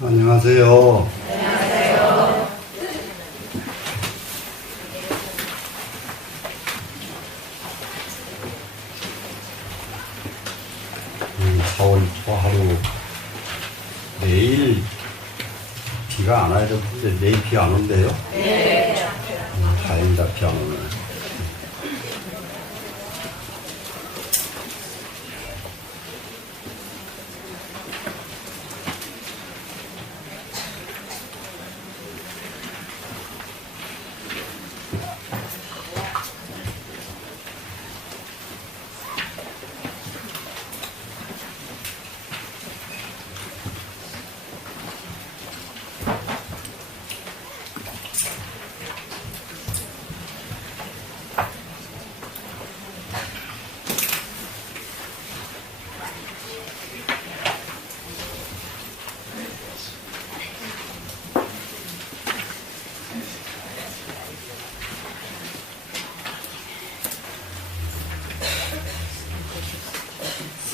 안녕하세요. 안녕하세요. 4월 초 하루 내일 비가 안 와야 되는데 내일 비 안 온대요? 네. 다행이다, 비 안 오네.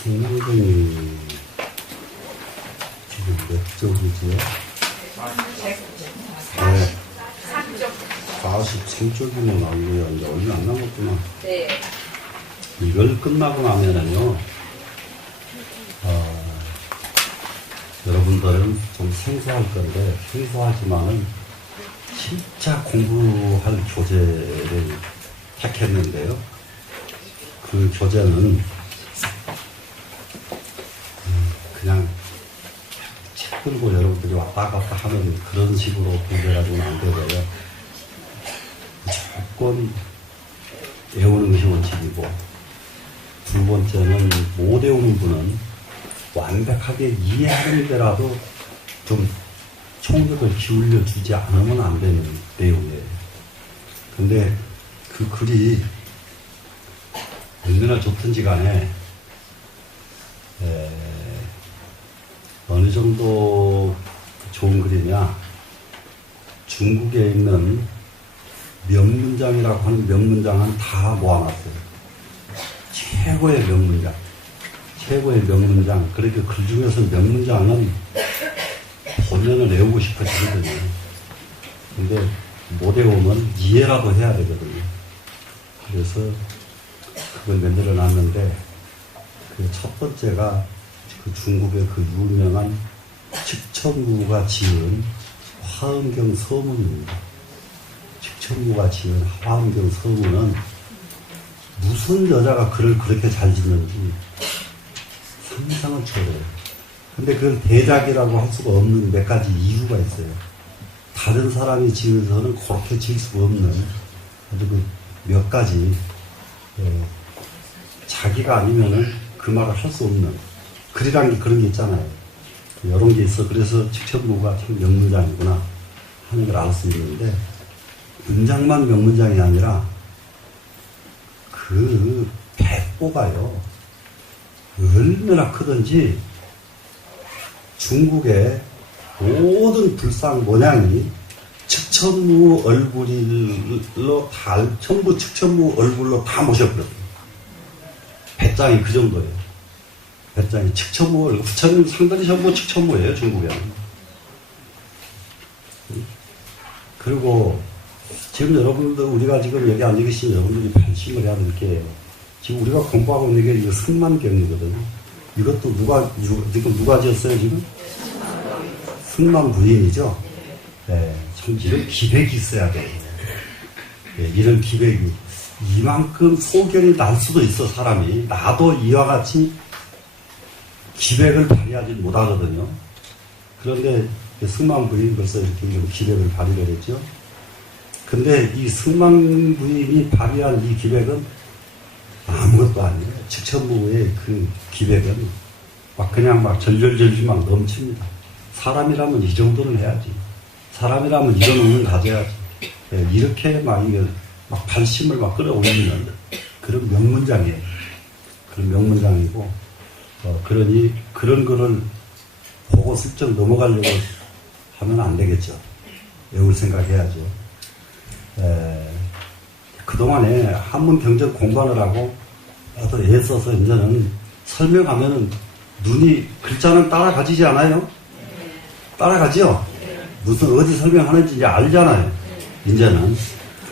승강동이 지금 몇 쪽이죠? 네. 43쪽이면 나오고요. 이제 얼마 안 남았구나. 네. 이걸 끝나고 나면은요, 여러분들은 좀 생소할 건데, 생소하지만은 진짜 공부할 교재를 택했는데요. 그 교재는 그냥 책 들고 여러분들이 왔다 갔다 하는 그런 식으로 공부해가지고는 안 되고요. 무조건 외우는 것이 원칙이고, 두 번째는 못 외우는 분은 완벽하게 이해하는 데라도 좀 총력을 기울여 주지 않으면 안 되는 내용이에요. 근데 그 글이 얼마나 좋든지 간에 어느 정도 좋은 글이냐, 중국에 있는 명문장이라고 하는 명문장은 다 모아놨어요. 최고의 명문장, 최고의 명문장. 그렇게 글 중에서 명문장은 본면을 외우고 싶어지거든요. 근데 못 외우면 이해라도 해야 되거든요. 그래서 그걸 만들어 놨는데, 그 첫 번째가 그 중국의 그 유명한 측천무가 지은 화엄경 서문입니다. 측천무가 지은 화엄경 서문은 무슨 여자가 글을 그렇게 잘 짓는지 상상을 초월해요. 근데 그건 대작이라고 할 수가 없는 몇 가지 이유가 있어요. 다른 사람이 지어서는 그렇게 지을 수가 없는 아주 그 몇 가지, 자기가 아니면은 그 말을 할 수 없는 글이란 게 그런 게 있잖아요. 이런 게 있어. 그래서 측천무가 참 명문장이구나 하는 걸 알 수 있는데, 문장만 명문장이 아니라 그 배포가요, 얼마나 크든지 중국의 모든 불상 모양이 측천무 얼굴로 전부 측천무 얼굴로 다 모셔버렸어요. 배짱이 그 정도예요. 배짱이 측천무 얼굴, 부처님 상들이 전부 측천무예요, 중국에는. 그리고 지금 여러분들, 우리가 지금 여기 앉아 계신 여러분들이 관심을 해야 될 게, 지금 우리가 공부하고 있는 게 이거 승만경이거든요. 이것도 지금 누가 지었어요, 지금? 승만 부인이죠? 네. 참, 이런 기백이 있어야 돼. 네, 이런 기백이. 이만큼 소견이 날 수도 있어, 사람이. 나도 이와 같이 기백을 발휘하지 못하거든요. 그런데 승만 부인 벌써 이렇게 기백을 발휘를 했죠. 근데 이 승만 부인이 발휘한 이 기백은 아무것도 아니에요. 측천무의 그 기백은 그냥 절절절절 넘칩니다. 사람이라면 이 정도는 해야지. 사람이라면 이런 운을 가져야지. 이렇게 이게 발심을 끌어올리는 그런 명문장이에요. 그런 명문장이고, 그러니 그런 거를 보고 슬쩍 넘어가려고 하면 안 되겠죠. 외울 생각해야죠. 그동안에 한문 경전 공부하느라고 애써서 이제는 설명하면은 눈이 글자는 따라가지지 않아요? 따라가죠? 무슨 어디 설명하는지 이제 알잖아요. 이제는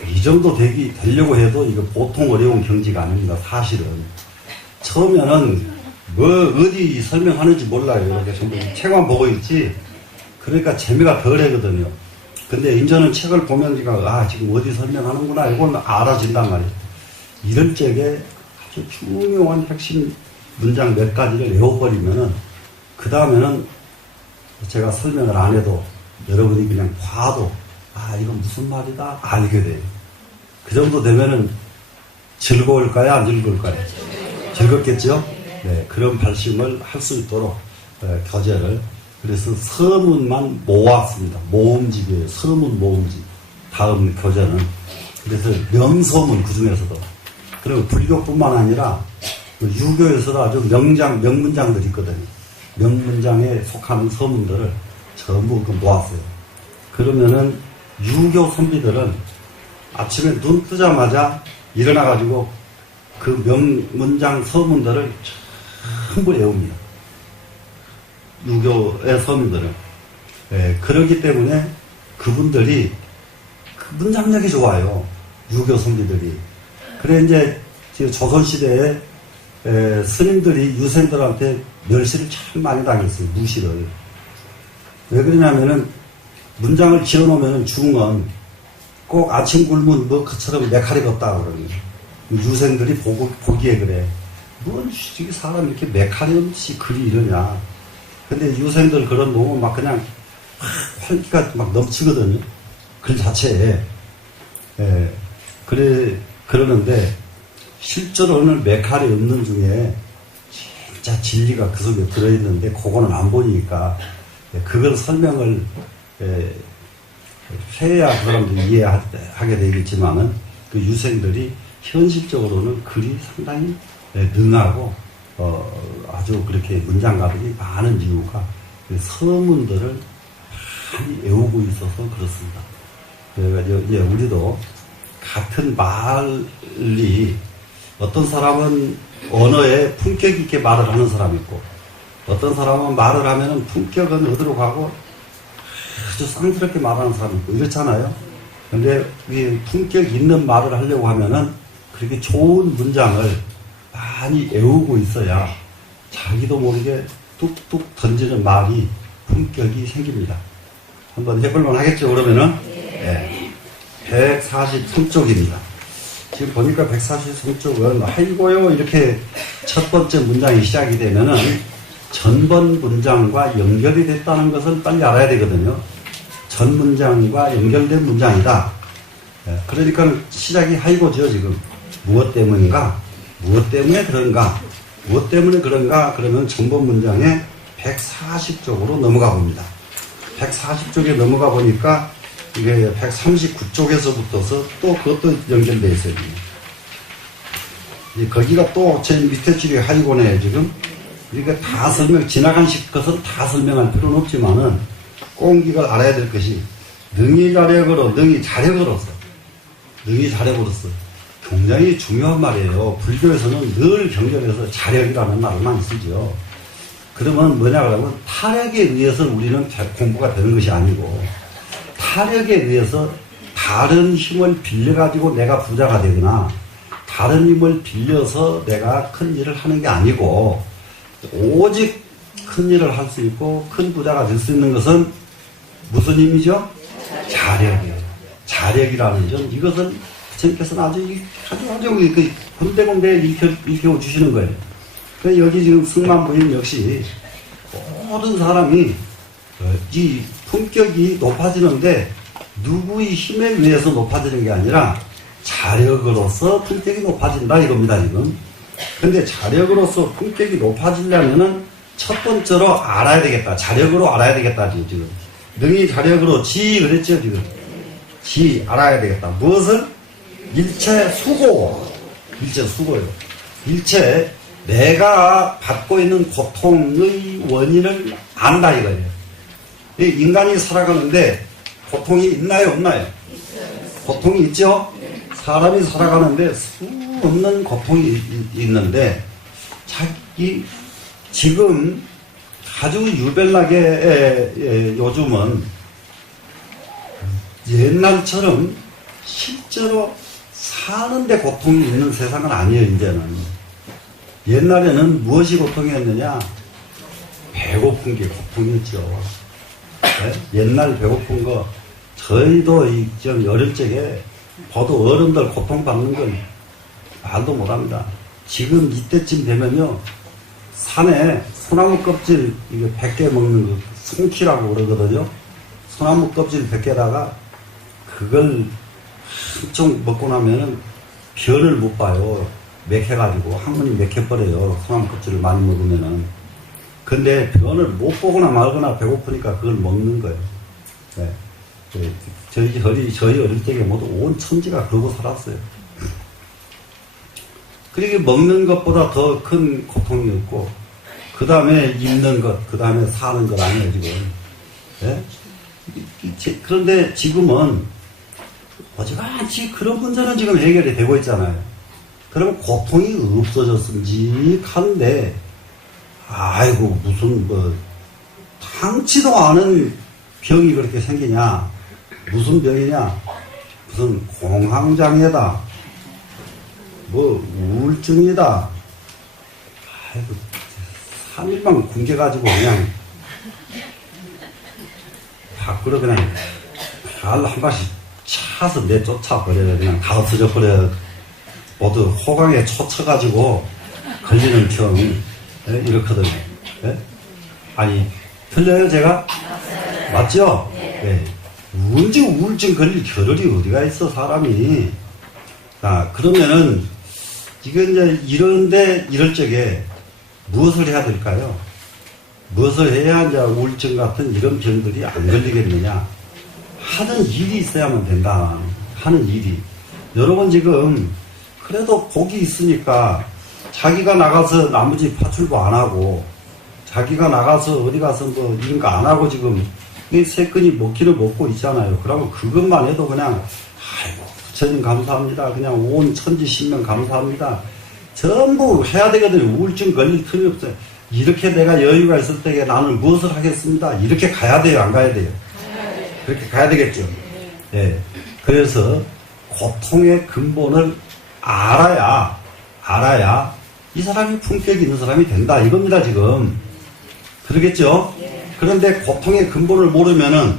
이 정도 되려고 해도 이거 보통 어려운 경지가 아닙니다. 사실은 처음에는 뭐 어디 설명하는지 몰라요. 이렇게 전부 책만 보고 있지. 그러니까 재미가 덜하거든요. 근데 이제는 책을 보면 지금 어디 설명하는구나 이걸 알아진단 말이에요. 이럴 적에 아주 중요한 핵심 문장 몇 가지를 외워버리면은 그 다음에는 제가 설명을 안 해도 여러분이 그냥 봐도 이건 무슨 말이다 알게 돼요. 그 정도 되면은 즐거울까요? 안 즐거울까요? 즐겁겠죠? 네, 그런 발심을 할 수 있도록 교재를 그래서 서문만 모았습니다. 모음집이에요. 서문 모음집. 다음 교재는 그래서 명서문 그 중에서도 그리고 불교뿐만 아니라 유교에서도 아주 명문장들이 있거든요. 명문장에 속하는 서문들을 전부 모았어요. 그러면은 유교 선비들은 아침에 눈 뜨자마자 일어나가지고 그 명문장 서문들을 전부 외웁니다. 유교의 서문들은. 그렇기 때문에 그분들이 그 문장력이 좋아요. 유교 선비들이. 그래 이제 조선시대에 스님들이 유생들한테 멸시를 참 많이 당했어요. 무시를. 왜 그러냐면은 문장을 지어놓으면 중은 꼭 아침 굶은 뭐 그처럼 메카리가 없다 그러거든요. 유생들이 보기에 그래. 뭔 사람 이렇게 메카리 없이 글이 이러냐. 근데 유생들 그런 보면 막 그냥 활기가 막 넘치거든요. 글 자체에. 그러는데 실제로는 메칼이 없는 중에 진짜 진리가 그 속에 들어있는데 그거는 안 보이니까 그걸 설명을 해야 그 사람들이 이해하게 되겠지만은 그 유생들이 현실적으로는 글이 상당히 능하고 아주 그렇게 문장가들이 많은 이유가 그 서문들을 많이 외우고 있어서 그렇습니다. 그래가지고 이제 우리도 같은 말이 어떤 사람은 언어에 품격 있게 말을 하는 사람이 있고 어떤 사람은 말을 하면은 품격은 어디로 가고 아주 쌍스럽게 말하는 사람이 있고 이렇잖아요. 근데 이 품격 있는 말을 하려고 하면은 그렇게 좋은 문장을 많이 외우고 있어야 자기도 모르게 뚝뚝 던지는 말이 품격이 생깁니다. 한번 해볼만 하겠죠, 그러면은? 네. 143쪽입니다. 지금 보니까 143쪽은 아이고요 이렇게 첫 번째 문장이 시작이 되면은 전번 문장과 연결이 됐다는 것을 빨리 알아야 되거든요. 전 문장과 연결된 문장이다. 그러니까 시작이 하이고죠 지금. 무엇 때문인가? 무엇 때문에 그런가? 무엇 때문에 그런가? 그러면 전번 문장에 140쪽으로 넘어가 봅니다. 140쪽에 넘어가 보니까 이게 139쪽에서부터서 또 그것도 연결되어 있어요. 거기가 또 제일 밑에 줄이 하이고네요, 지금. 그러니까 다 지나간 것은 다 설명할 필요는 없지만은 꼭 이걸 알아야 될 것이 능히 자력으로, 능히 자력으로서. 굉장히 중요한 말이에요. 불교에서는 늘 경전에서 자력이라는 말만 쓰죠. 그러면 뭐냐 그러면 타력에 의해서 우리는 공부가 되는 것이 아니고 타력에 의해서 다른 힘을 빌려가지고 내가 부자가 되거나 다른 힘을 빌려서 내가 큰 일을 하는 게 아니고 오직 큰 일을 할 수 있고 큰 부자가 될 수 있는 것은 무슨 힘이죠? 자력이에요. 자력이라는 점 이것은 부처님께서는 아주 군데군데 일깨워주시는 거예요. 그래서 여기 지금 승만부인 역시 모든 사람이 이 품격이 높아지는데 누구의 힘에 의해서 높아지는 게 아니라 자력으로서 품격이 높아진다 이겁니다 지금. 근데 자력으로서 품격이 높아지려면은 첫 번째로 알아야 되겠다. 자력으로 알아야 되겠다 지금. 능히 자력으로 그랬죠 지금. 알아야 되겠다. 무엇을? 일체 수고예요. 일체 내가 받고 있는 고통의 원인을 안다 이거예요. 인간이 살아가는데 고통이 있나요 없나요? 고통이 있죠? 사람이 살아가는데 수 없는 고통이 있는데 자기 지금 아주 유별나게 요즘은 옛날처럼 실제로 사는데 고통이 있는 세상은 아니에요, 이제는. 옛날에는 무엇이 고통이었느냐? 배고픈 게 고통이었죠. 네? 옛날 배고픈 거, 저희도 좀 어릴 적에 봐도 어른들 고통받는 건 말도 못합니다. 지금 이때쯤 되면요, 산에 소나무 껍질 이게 100개 먹는 거 송키라고 그러거든요. 소나무 껍질 100개다가 그걸 한쪽 먹고 나면은 별을 못 봐요. 맥혀가지고 항문이 맥혀버려요. 소나무 껍질을 많이 먹으면은. 근데 변을 못 보거나 말거나 배고프니까 그걸 먹는 거예요. 네. 저희 어릴 적에 모두 온 천지가 그러고 살았어요. 그러게 먹는 것보다 더 큰 고통이 없고, 그 다음에 입는 것, 그 다음에 사는 것 아니에요, 지금. 네? 그런데 지금은 어지간히 그런 문제는 지금 해결이 되고 있잖아요. 그러면 고통이 없어졌음직한데, 아이고, 무슨, 당치도 않은 병이 그렇게 생기냐? 무슨 병이냐? 무슨 공황장애다. 우울증이다. 아이고, 3일만 굶겨가지고 그냥, 밖으로 그냥, 발 한 발씩 차서 내쫓아버려요. 그냥 다 없어져 버려요. 모두 호강에 초쳐가지고 걸리는 병. 네? 이렇거든요. 네? 아니, 틀려요, 제가? 맞죠? 네. 언제 우울증 걸릴 겨를이 어디가 있어, 사람이. 그러면은, 이건 이제 이럴 적에 무엇을 해야 될까요? 무엇을 해야 이제 우울증 같은 이런 병들이 안 걸리겠느냐? 하는 일이 있어야만 된다. 하는 일이. 여러분 지금, 그래도 복이 있으니까, 자기가 나가서 나머지 파출부 안 하고, 자기가 나가서 어디 가서 이런 거 안 하고 지금, 이 세끈이 먹기를 먹고 있잖아요. 그러면 그것만 해도 그냥, 아이고, 부처님 감사합니다. 그냥 온 천지 신명 감사합니다. 전부 해야 되거든요. 우울증 걸릴 틈이 없어요. 이렇게 내가 여유가 있을 때에 나는 무엇을 하겠습니다. 이렇게 가야 돼요? 안 가야 돼요? 그렇게 가야 되겠죠. 예. 그래서 고통의 근본을 알아야 이 사람이 품격 있는 사람이 된다. 이겁니다, 지금. 그러겠죠? 그런데 고통의 근본을 모르면은,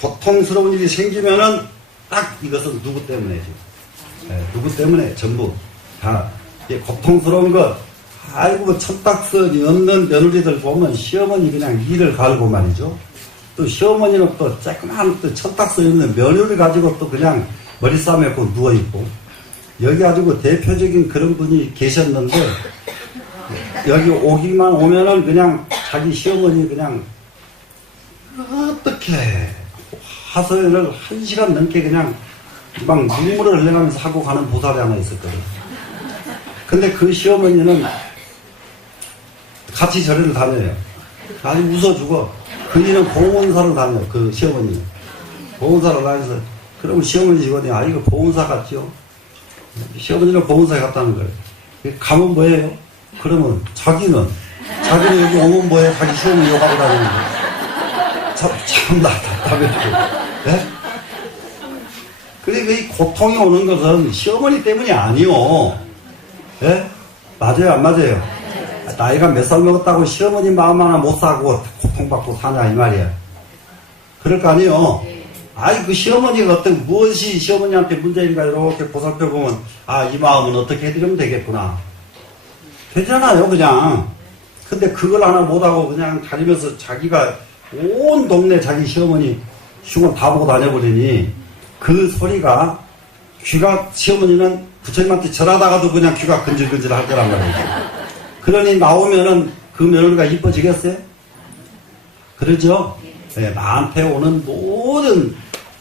고통스러운 일이 생기면은, 딱 이것은 누구 때문에죠. 예, 누구 때문에 전부 다, 고통스러운 것, 아이고, 천딱선이 없는 며느리들 보면 시어머니 그냥 이를 갈고 말이죠. 또 시어머니는 또 조그만 또 천딱선이 없는 며느리 가지고 또 그냥 머리 싸매고 누워있고, 여기 가지고 대표적인 그런 분이 계셨는데, 여기 오기만 오면은 그냥 자기 시어머니 그냥, 어떻게, 하소연을 1시간 넘게 그냥 막 눈물을 흘려가면서 하고 가는 보살이 하나 있었거든. 근데 그 시어머니는 같이 절에를 다녀요. 아주 웃어 죽어. 그이는 보훈사를 다녀, 그 시어머니는. 보훈사를 다녀서, 그러면 시어머니 직원이, 이거 보훈사 같죠? 시어머니는 보훈사에 갔다는 거예요. 가면 뭐예요? 그러면 자기는 여기 오면 뭐예요? 자기 시어머니 욕하고 다니는 거예요. 참나 답답해요. 네? 그리고 이 고통이 오는 것은 시어머니 때문이 아니요. 네? 맞아요, 안 맞아요? 나이가 몇 살 먹었다고 시어머니 마음 하나 못 사고 고통받고 사냐, 이 말이야. 그럴 거 아니에요. 그 시어머니가 무엇이 시어머니한테 문제인가 이렇게 보살펴보면, 이 마음은 어떻게 해드리면 되겠구나. 되잖아요, 그냥. 근데 그걸 하나 못하고 그냥 다니면서 자기가 온 동네 자기 시어머니 흉을 다 보고 다녀버리니, 그 소리가 시어머니는 부처님한테 절하다가도 그냥 귀가 근질근질 할 거란 말이에요. 그러니 나오면은 그 며느리가 이뻐지겠어요? 그러죠? 네, 나한테 오는 모든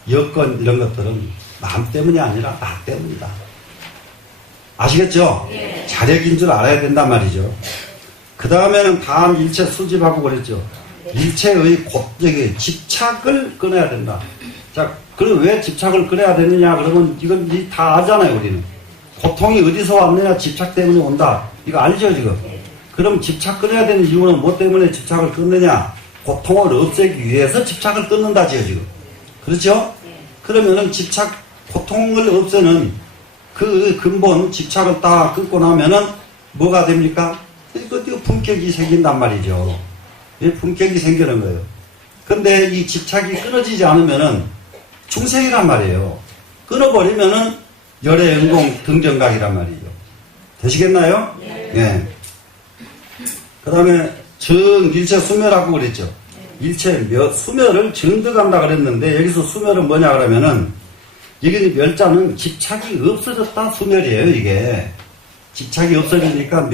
여건 이런 것들은 남 때문이 아니라 나 때문이다. 아시겠죠? 네. 자력인 줄 알아야 된단 말이죠. 그 다음에는 다음 일체 수집하고 그랬죠. 일체의 집착을 끊어야 된다. 자, 그럼 왜 집착을 끊어야 되느냐? 그러면 이건 다 알잖아요, 우리는. 고통이 어디서 왔느냐? 집착 때문에 온다. 이거 알죠, 지금? 그럼 집착 끊어야 되는 이유는 뭐 때문에 집착을 끊느냐? 고통을 없애기 위해서 집착을 끊는다지요, 지금. 그렇죠? 그러면은 집착, 고통을 없애는 그 근본 집착을 딱 끊고 나면은 뭐가 됩니까? 이거 품격이 생긴단 말이죠. 품격이 생기는 거예요. 근데 이 집착이 끊어지지 않으면은 중생이란 말이에요. 끊어버리면은 열애, 은공, 등정각이란 말이죠. 되시겠나요? 네. 그 다음에 일체 수멸하고 그랬죠. 일체 수멸을 증득한다 그랬는데 여기서 수멸은 뭐냐 그러면은 여기 멸자는 집착이 없어졌다 수멸이에요. 이게 집착이 없어지니까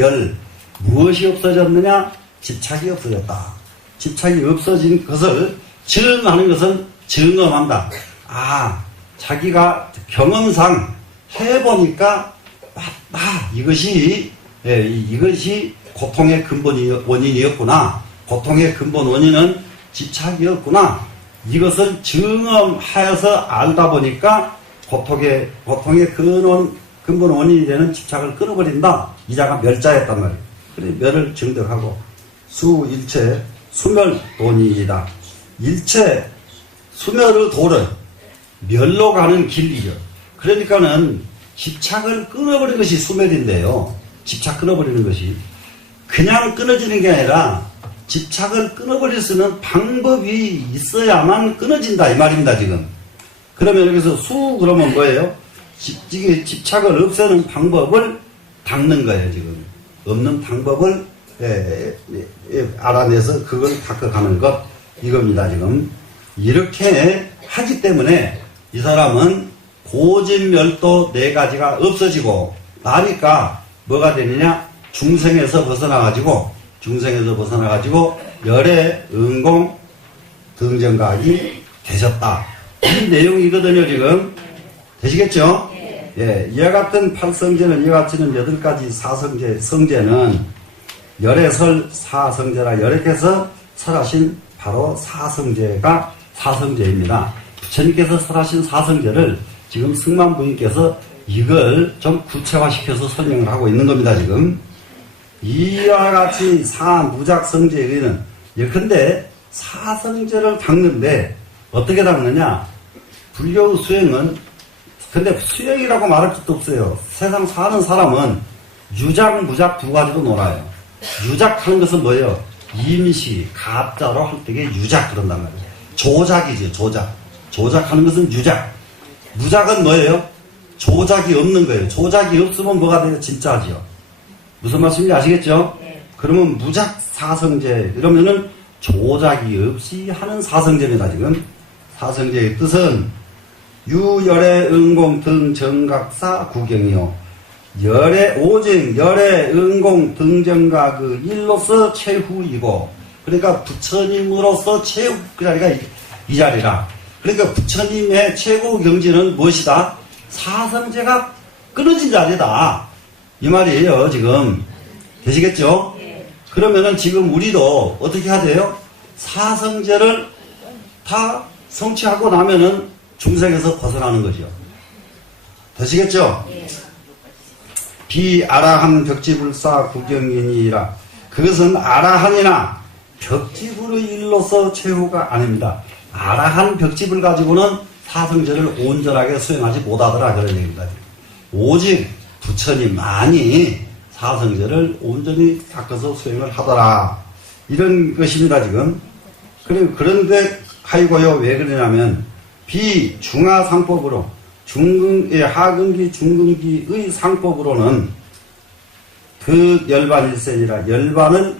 무엇이 없어졌느냐? 집착이 없어졌다. 집착이 없어진 것을 증하는 것은 증험한다. 자기가 경험상 해보니까 맞다. 이것이 고통의 근본 원인이었구나. 고통의 근본 원인은 집착이었구나. 이것을 증험하여서 알다 보니까 고통의 근본 원인이 되는 집착을 끊어버린다. 이 자가 멸자였단 말이에요. 그래 멸을 증득하고 수일체 수멸돈이다. 일체 수멸의 도는 멸로 가는 길이죠. 그러니까는 집착을 끊어버리는 것이 수멸인데요. 집착 끊어버리는 것이 그냥 끊어지는 게 아니라 집착을 끊어버릴 수 있는 방법이 있어야만 끊어진다 이 말입니다. 지금. 그러면 여기서 그러면 뭐예요? 집착을 없애는 방법을 닦는 거예요. 지금. 없는 방법을 알아내서 그걸 닦아가는 것 이겁니다. 지금. 이렇게 하기 때문에 이 사람은 고진멸도 4가지가 없어지고 나니까 뭐가 되느냐? 중생에서 벗어나가지고 열애, 은공, 등정각이 되셨다. 이 내용이거든요, 지금. 되시겠죠? 예, 이와 같은 8성제는 이와 같이는 8가지 성제는 열애설 사성제라 열애께서 설하신 바로 사성제입니다. 부처님께서 설하신 사성제를 지금 승만부인께서 이걸 좀 구체화시켜서 설명을 하고 있는 겁니다, 지금. 이와 같이 사무작성제에 의는 예컨대 사성제를 닦는데 어떻게 닦느냐? 불교의 수행은 근데 수행이라고 말할 것도 없어요. 세상 사는 사람은 유작, 무작 2가지로 놀아요. 유작하는 것은 뭐예요? 임시, 가짜로 할 때게 유작 그런단 말이에요. 조작이죠, 조작. 조작하는 것은 유작. 무작은 뭐예요? 조작이 없는 거예요. 조작이 없으면 뭐가 돼요? 진짜지요. 무슨 말씀인지 아시겠죠? 그러면 무작 사성제, 이러면은 조작이 없이 하는 사성제입니다, 지금. 사성제의 뜻은 유열애 은공 등정각사 구경이요. 오직 열애 은공 등정각 그 일로서 최후이고, 그러니까 부처님으로서 최후 그 자리가 이 자리라. 그러니까 부처님의 최고 경지는 무엇이다? 사성제가 끊어진 자리다. 이 말이에요, 지금. 되시겠죠? 그러면은 지금 우리도 어떻게 해야 돼요? 사성제를 다 성취하고 나면은 중생에서 벗어나는 거죠. 되시겠죠? 비아라한 벽지불사 구경인이라. 그것은 아라한이나 벽지불의 일로서 최후가 아닙니다. 아라한 벽지불 가지고는 사성제를 온전하게 수행하지 못하더라 그런 얘기입니다. 오직 부처님만이 사성제를 온전히 닦아서 수행을 하더라. 이런 것입니다, 지금. 그런데 하이고요, 왜 그러냐면 비중하상법으로 하근기 중근기의 상법으로는 그 열반일센이라 열반을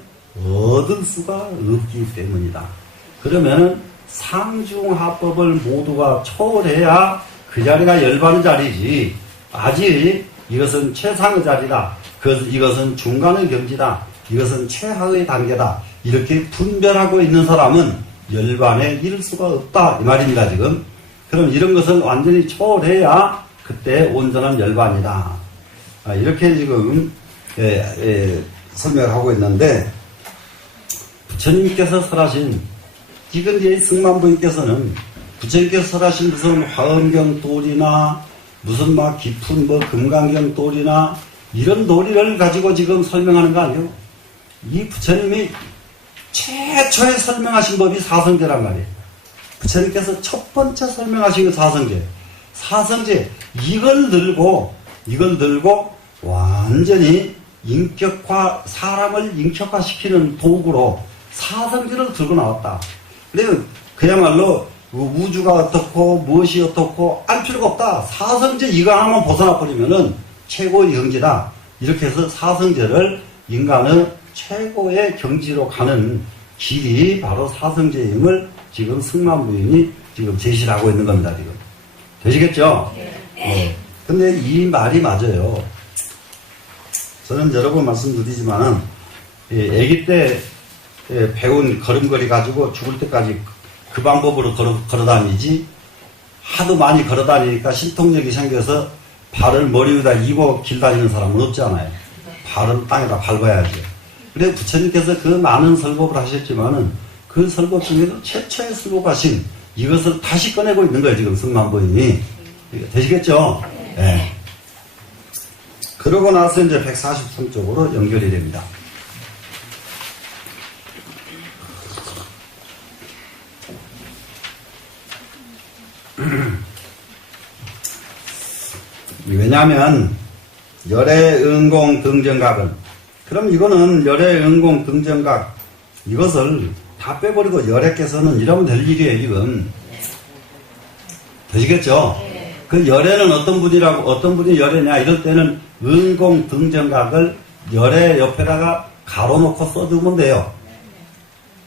얻을 수가 없기 때문이다. 그러면 상중하법을 모두가 초월해야 그 자리가 열반의 자리지. 아직 이것은 최상의 자리다. 이것은 중간의 경지다. 이것은 최하의 단계다. 이렇게 분별하고 있는 사람은 열반에 이를 수가 없다. 이 말입니다, 지금. 그럼 이런 것을 완전히 초월해야 그때 온전한 열반이다. 이렇게 지금 설명을 하고 있는데, 부처님께서 설하신, 지금 이제 승만부인께서는 부처님께서 설하신 무슨 화엄경 도리나 무슨 막 깊은 금강경 도리나 이런 도리를 가지고 지금 설명하는 거 아니에요? 이 부처님이 최초에 설명하신 법이 사성제란 말이에요. 부처님께서 첫 번째 설명하신 게 사성제. 사성제, 이걸 들고 완전히 사람을 인격화시키는 도구로 사성제를 들고 나왔다. 그래서 그야말로 우주가 어떻고 무엇이 어떻고 알 필요가 없다. 사성제 이거 하나만 벗어나버리면은 최고의 경지다. 이렇게 해서 사성제를 인간의 최고의 경지로 가는 길이 바로 사성제임을 지금 승만 부인이 지금 제시를 하고 있는 겁니다. 지금 되시겠죠? 네. 근데 이 말이 맞아요. 저는 여러 번 말씀드리지만은 아기 때 배운 걸음걸이 가지고 죽을 때까지 그 방법으로 걸어다니지, 하도 많이 걸어다니니까 신통력이 생겨서 발을 머리 위에다 이고 길 다니는 사람은 없잖아요. 발은 땅에다 밟아야죠. 그래 부처님께서 그 많은 설법을 하셨지만은 그 설법 중에도 최초의 설법하신 이것을 다시 꺼내고 있는 거예요. 지금 승만부인이. 되시겠죠? 네. 그러고 나서 이제 143쪽으로 연결이 됩니다. 왜냐하면 열애응공 등정각은, 그럼 이거는 열애응공 등정각 이것을 다 빼버리고 열애께서는 이러면 될 일이에요. 지금 되시겠죠? 그 열애는 어떤 분이 열애냐 이럴 때는 응공 등정각을 열애 옆에다가 가로놓고 써주면 돼요.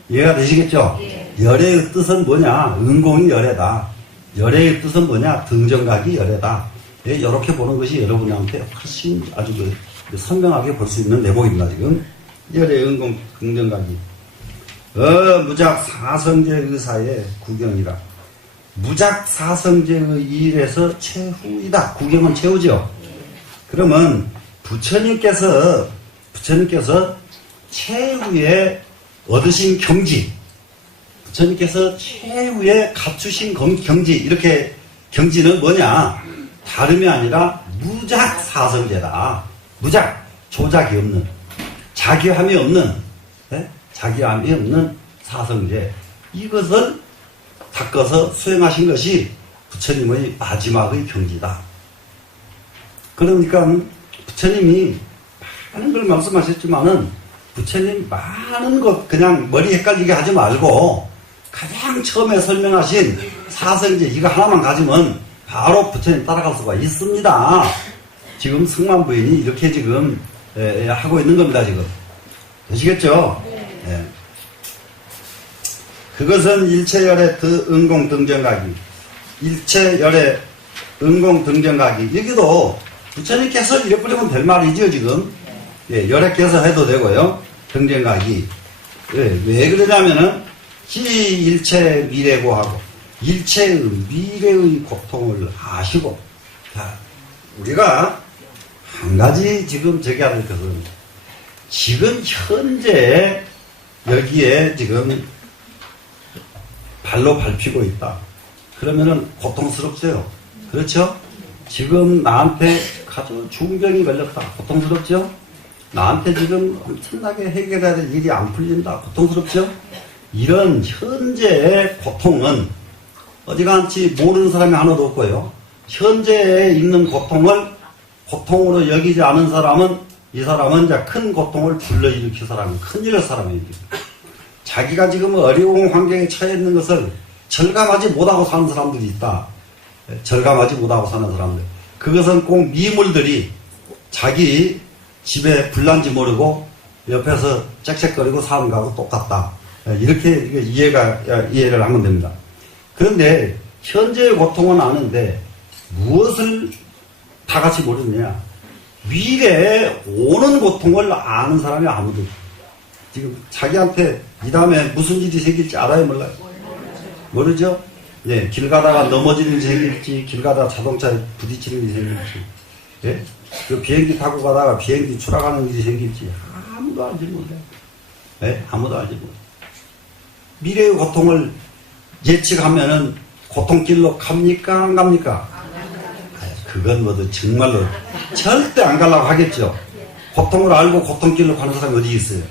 이해가 되시겠죠? 열애의 뜻은 뭐냐? 응공이 열애다. 열애의 뜻은 뭐냐? 등정각이 열애다. 예, 이렇게 보는 것이 여러분한테 훨씬 아주 선명하게 볼 수 있는 내용입니다. 지금 열애 응공 등정각이 무작 사성제 의사의 구경이라. 무작 사성제의 일에서 최후이다. 구경은 최후죠. 그러면 부처님께서 최후에 얻으신 경지, 부처님께서 최후에 갖추신 경지, 이렇게 경지는 뭐냐? 다름이 아니라 무작 사성제다. 무작, 조작이 없는, 자기함이 없는, 네? 자기함이 없는 사성제. 이것을 닦아서 수행하신 것이 부처님의 마지막의 경지다. 그러니까 부처님이 많은 걸 말씀하셨지만은 부처님 많은 것 그냥 머리 헷갈리게 하지 말고 가장 처음에 설명하신 사성제 이거 하나만 가지면 바로 부처님 따라갈 수가 있습니다. 지금 승만 부인이 이렇게 지금 하고 있는 겁니다. 지금 되시겠죠? 네. 그것은 일체열의 응공 등정각이, 일체열의 응공 등정각이, 여기도 부처님께서 이래 뿌리면 될 말이죠. 지금 예, 열애께서 해도 되고요. 등정각이 왜 그러냐면은 일체 미래고 하고 일체의 미래의 고통을 아시고. 자, 우리가 한 가지 지금 저기 하는 것은 지금 현재 여기에 지금 발로 밟히고 있다. 그러면은 고통스럽죠. 그렇죠? 지금 나한테 아주 중병이 걸렸다. 고통스럽죠? 나한테 지금 엄청나게 해결해야 될 일이 안 풀린다. 고통스럽죠? 이런 현재의 고통은 어디간지 모르는 사람이 하나도 없고요. 현재에 있는 고통을 고통으로 여기지 않은 사람은, 이 사람은 이제 큰 고통을 불러일으킬 사람이, 큰일 날 사람이에요. 자기가 지금 어려운 환경에 처해 있는 것을 절감하지 못하고 사는 사람들이 있다. 절감하지 못하고 사는 사람들. 그것은 꼭 미물들이 자기 집에 불난지 모르고 옆에서 짹짹거리고 사는 거하고 똑같다. 이렇게 이해를 하면 됩니다. 그런데 현재의 고통은 아는데 무엇을 다 같이 모르느냐? 미래에 오는 고통을 아는 사람이 아무도 없어요. 지금 자기한테 이 다음에 무슨 일이 생길지 알아요, 몰라요? 모르죠? 예, 길 가다가 넘어지는 일이 생길지, 길 가다가 자동차에 부딪히는 일이 생길지, 예? 그 비행기 타고 가다가 비행기 추락하는 일이 생길지 아무도 알지 못해요. 예? 아무도 알지 못해요. 미래의 고통을 예측하면은 고통길로 갑니까? 안 갑니까? 그건 모두 정말로 절대 안 가려고 하겠죠. 고통을 알고 고통길로 가는 사람이 어디 있어요?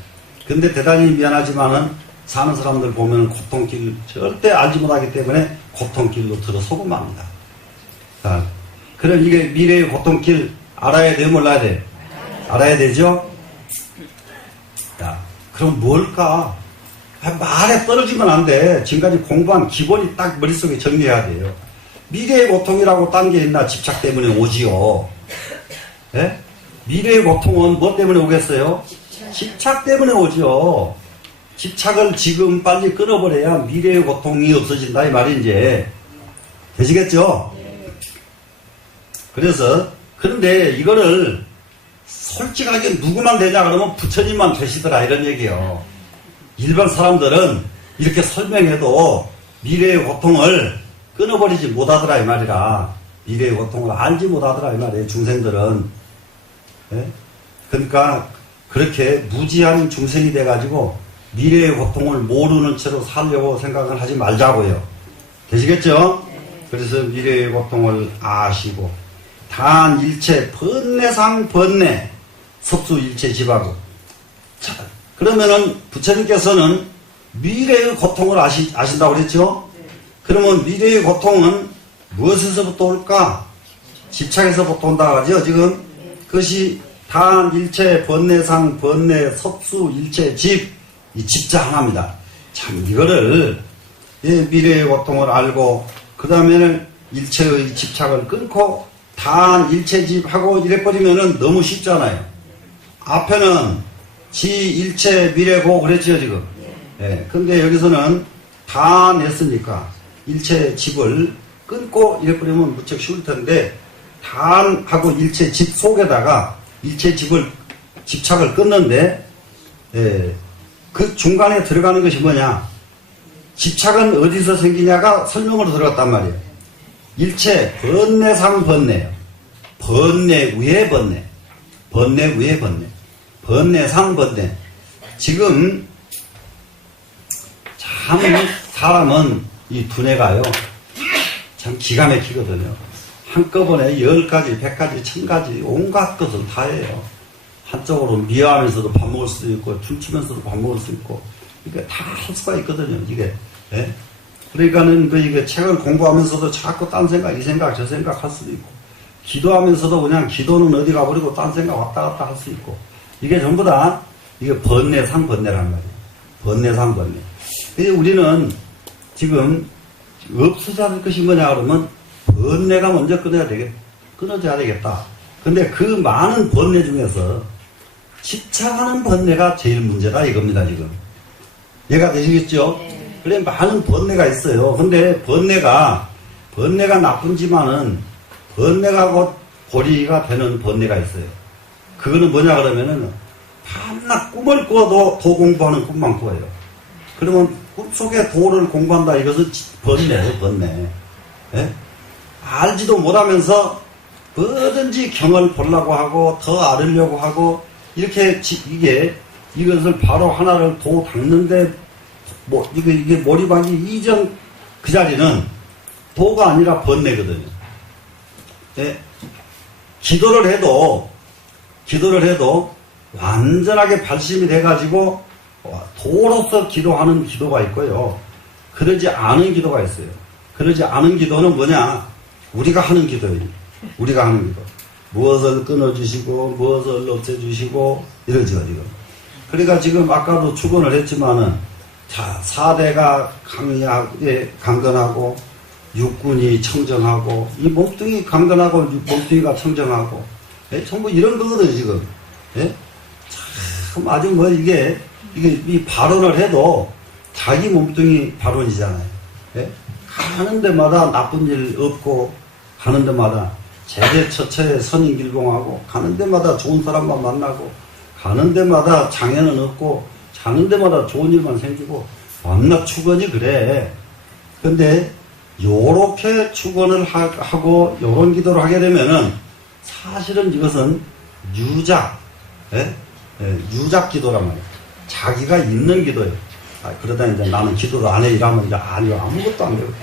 근데 대단히 미안하지만은 사는 사람들 보면 고통길 절대 알지 못하기 때문에 고통길로 들어서고 맙니다. 자, 그럼 이게 미래의 고통길 알아야 돼요, 몰라야 돼요? 알아야 되죠? 자, 그럼 뭘까? 말에 떨어지면 안 돼. 지금까지 공부한 기본이 딱 머릿속에 정리해야 돼요. 미래의 고통이라고 딴 게 있나? 집착 때문에 오지요. 예? 미래의 고통은 뭐 때문에 오겠어요? 집착 때문에 오죠. 집착을 지금 빨리 끊어버려야 미래의 고통이 없어진다 이 말인지 되시겠죠? 그래서 그런데 이거를 솔직하게 누구만 되냐 그러면 부처님만 되시더라 이런 얘기요. 일반 사람들은 이렇게 설명해도 미래의 고통을 끊어버리지 못하더라 이 말이라. 미래의 고통을 알지 못하더라 이 말이에요. 중생들은. 예? 그러니까 그렇게 무지한 중생이 돼가지고 미래의 고통을 모르는 채로 살려고 생각을 하지 말자고요. 되시겠죠? 그래서 미래의 고통을 아시고 단 일체 번뇌상 번뇌 섭수 일체 집하고. 자, 그러면은 부처님께서는 미래의 고통을 아신다고 그랬죠? 그러면 미래의 고통은 무엇에서부터 올까? 집착에서부터 온다고 하죠, 지금? 그것이 단 일체 번뇌상 번뇌 섭수 일체 집, 이 집자 하나입니다. 참 이거를 미래의 고통을 알고 그 다음에는 일체의 집착을 끊고 단 일체 집하고 이래버리면은 너무 쉽잖아요. 앞에는 지 일체 미래고 그랬죠 지금. 예. 근데 여기서는 단 했으니까 일체 집을 끊고 이래버리면 무척 쉬울 텐데 단하고 일체 집 속에다가 일체 집을 집착을 끊는데 예. 그 중간에 들어가는 것이 뭐냐? 집착은 어디서 생기냐가 설명으로 들어갔단 말이에요. 일체 번뇌상 번뇌예요. 번뇌 위에 번뇌. 번뇌 위에 번뇌. 번뇌상 번뇌. 지금 참 사람은 이 두뇌가요. 참 기가 막히거든요. 한꺼번에 10가지, 100가지, 1000가지 온갖 것을 다 해요. 한쪽으로 미워하면서도 밥 먹을 수도 있고 춤추면서도 밥 먹을 수 있고 이게 다 할 수가 있거든요. 이게. 예? 그러니까는 이게 책을 공부하면서도 자꾸 딴 생각, 이 생각, 저 생각 할 수도 있고 기도하면서도 그냥 기도는 어디 가버리고 딴 생각 왔다 갔다 할 수 있고 이게 전부 다 이게 번뇌상 번뇌란 말이에요. 번뇌상 번뇌. 그래서 우리는 지금 없어져야 될 것이 뭐냐 그러면 번뇌가 먼저 끊어져야 되겠다. 근데 그 많은 번뇌 중에서 집착하는 번뇌가 제일 문제다 이겁니다 지금. 이해가 되시겠죠? 그래 많은 번뇌가 있어요. 근데 번뇌가 나쁜지만은 번뇌가 곧 고리가 되는 번뇌가 있어요. 그거는 뭐냐 그러면은 밤낮 꿈을 꿔도 도 공부하는 꿈만 꿔요. 그러면 꿈속에 도를 공부한다 이것은 번뇌예요 번뇌. 예? 알지도 못하면서 뭐든지 경을 보려고 하고 더 알으려고 하고 이렇게 이것을 바로 하나를 도 닦는데 이게 몰입하기 이전 그 자리는 도가 아니라 번뇌거든요. 예? 기도를 해도 완전하게 발심이 돼가지고 도로서 기도하는 기도가 있고요. 그러지 않은 기도가 있어요. 그러지 않은 기도는 뭐냐? 우리가 하는 기도예요. 우리가 하는 기도. 무엇을 끊어주시고 무엇을 없애주시고 이러죠 지금. 그러니까 지금 아까도 축원을 했지만은 자 4대가 강건하고 육군이 청정하고 이 몸뚱이 강건하고 몸뚱이가 청정하고 예? 전부 이런 거거든요 지금. 예? 참 아주 이 발언을 해도 자기 몸뚱이 발언이잖아요. 예? 가는 데마다 나쁜 일 없고 가는 데마다 제대처처에 선인길공하고 가는 데마다 좋은 사람만 만나고 가는 데마다 장애는 없고 가는 데마다 좋은 일만 생기고 밤낮 축원이 그래. 근데 요렇게 축원을 하고 요런 기도를 하게 되면은 사실은 이것은 유작 유작 기도란 말이에요. 자기가 있는 기도예요. 그러다 이제 나는 기도를 안 해 이러면 이제 아니요 아무것도 안 되고.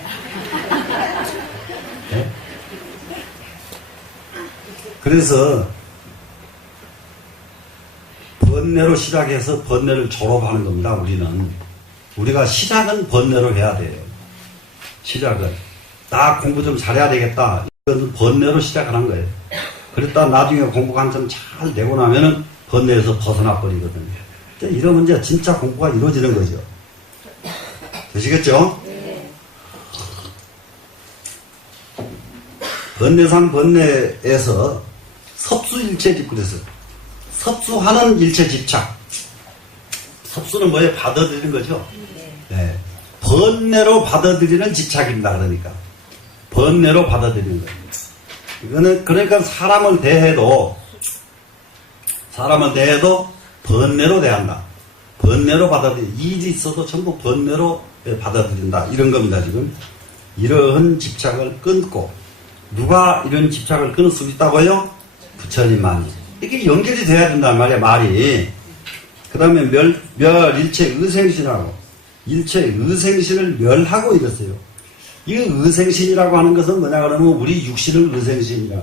네? 번뇌 번뇌로 시작해서 번뇌를 졸업하는 겁니다. 우리가 시작은 번뇌로 해야 돼요. 시작은 나 공부 좀 잘해야 되겠다. 이건 번뇌로 시작하는 거예요. 그랬다 나중에 공부가 한참 잘 되고 나면은 번뇌에서 벗어나 버리거든요. 이러면 이제 진짜 공부가 이루어지는 거죠. 되시겠죠? 네. 번뇌상 번뇌에서 섭수일체집 그랬어요. 섭수하는 일체 집착. 섭수는 뭐에 받아들이는 거죠? 네. 번뇌로 받아들이는 집착입니다. 그러니까 번뇌로 받아들이는 거예요. 이거는 그러니까 사람을 대해도 번뇌로 대한다. 번뇌로 받아들이 일이 있어도 전부 번뇌로 받아들인다. 이런 겁니다. 지금 이러한 집착을 끊고 누가 이런 집착을 끊을 수 있다고요? 부처님만이. 이게 연결이 돼야 된단 말이야. 말이. 그 다음에 일체 의생신하고 일체 의생신을 멸하고 이랬어요. 이 의생신이라고 하는 것은 뭐냐 그러면 우리 육신을 의생신이라.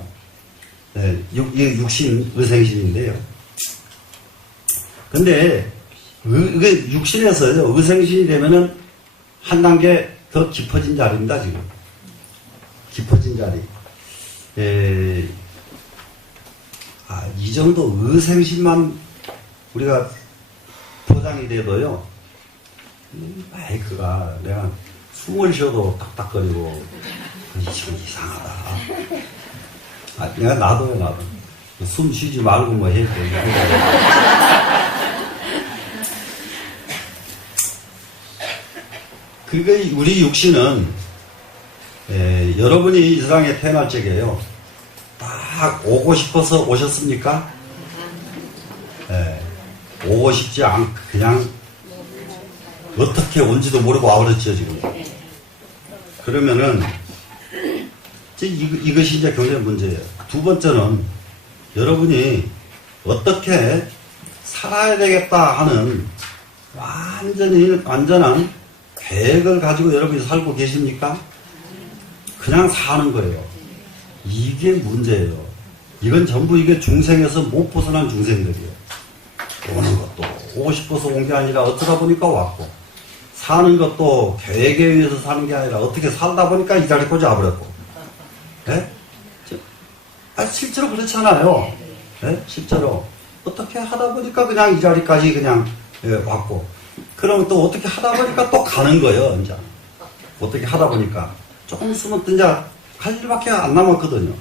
네, 이게 육신 의생신인데요. 근데 이게 육신에서요 의생신이 되면은 한 단계 더 깊어진 자리입니다. 지금 깊어진 자리. 이 정도 의생신만 우리가 포장이 돼도요 마이크가 내가 숨을 쉬어도 딱딱거리고 좀 이상하다. 내가 나도요. 숨 쉬지 말고 뭐 해. 그게 우리 육신은 여러분이 이 세상에 태어날 적에요. 딱 오고 싶어서 오셨습니까? 오고 싶지 않고 그냥 어떻게 온지도 모르고 와버렸죠 지금. 그러면은 이것이 이제 굉장히 문제예요. 두 번째는 여러분이 어떻게 살아야 되겠다 하는 완전한 계획을 가지고 여러분이 살고 계십니까? 그냥 사는 거예요. 이게 문제예요. 이건 전부 이게 중생에서 못 벗어난 중생들이에요. 오는 것도 오고 싶어서 온 게 아니라 어쩌다 보니까 왔고, 사는 것도 계획에 의해서 사는 게 아니라 어떻게 살다 보니까 이 자리에 꽂아버렸고. 네? 실제로 그렇잖아요. 네? 실제로 어떻게 하다 보니까 그냥 이 자리까지 그냥 왔고, 그러면 또 어떻게 하다 보니까 또 가는 거예요. 이제 어떻게 하다 보니까 조금 있으면 또 이제 갈 일밖에 안 남았거든요.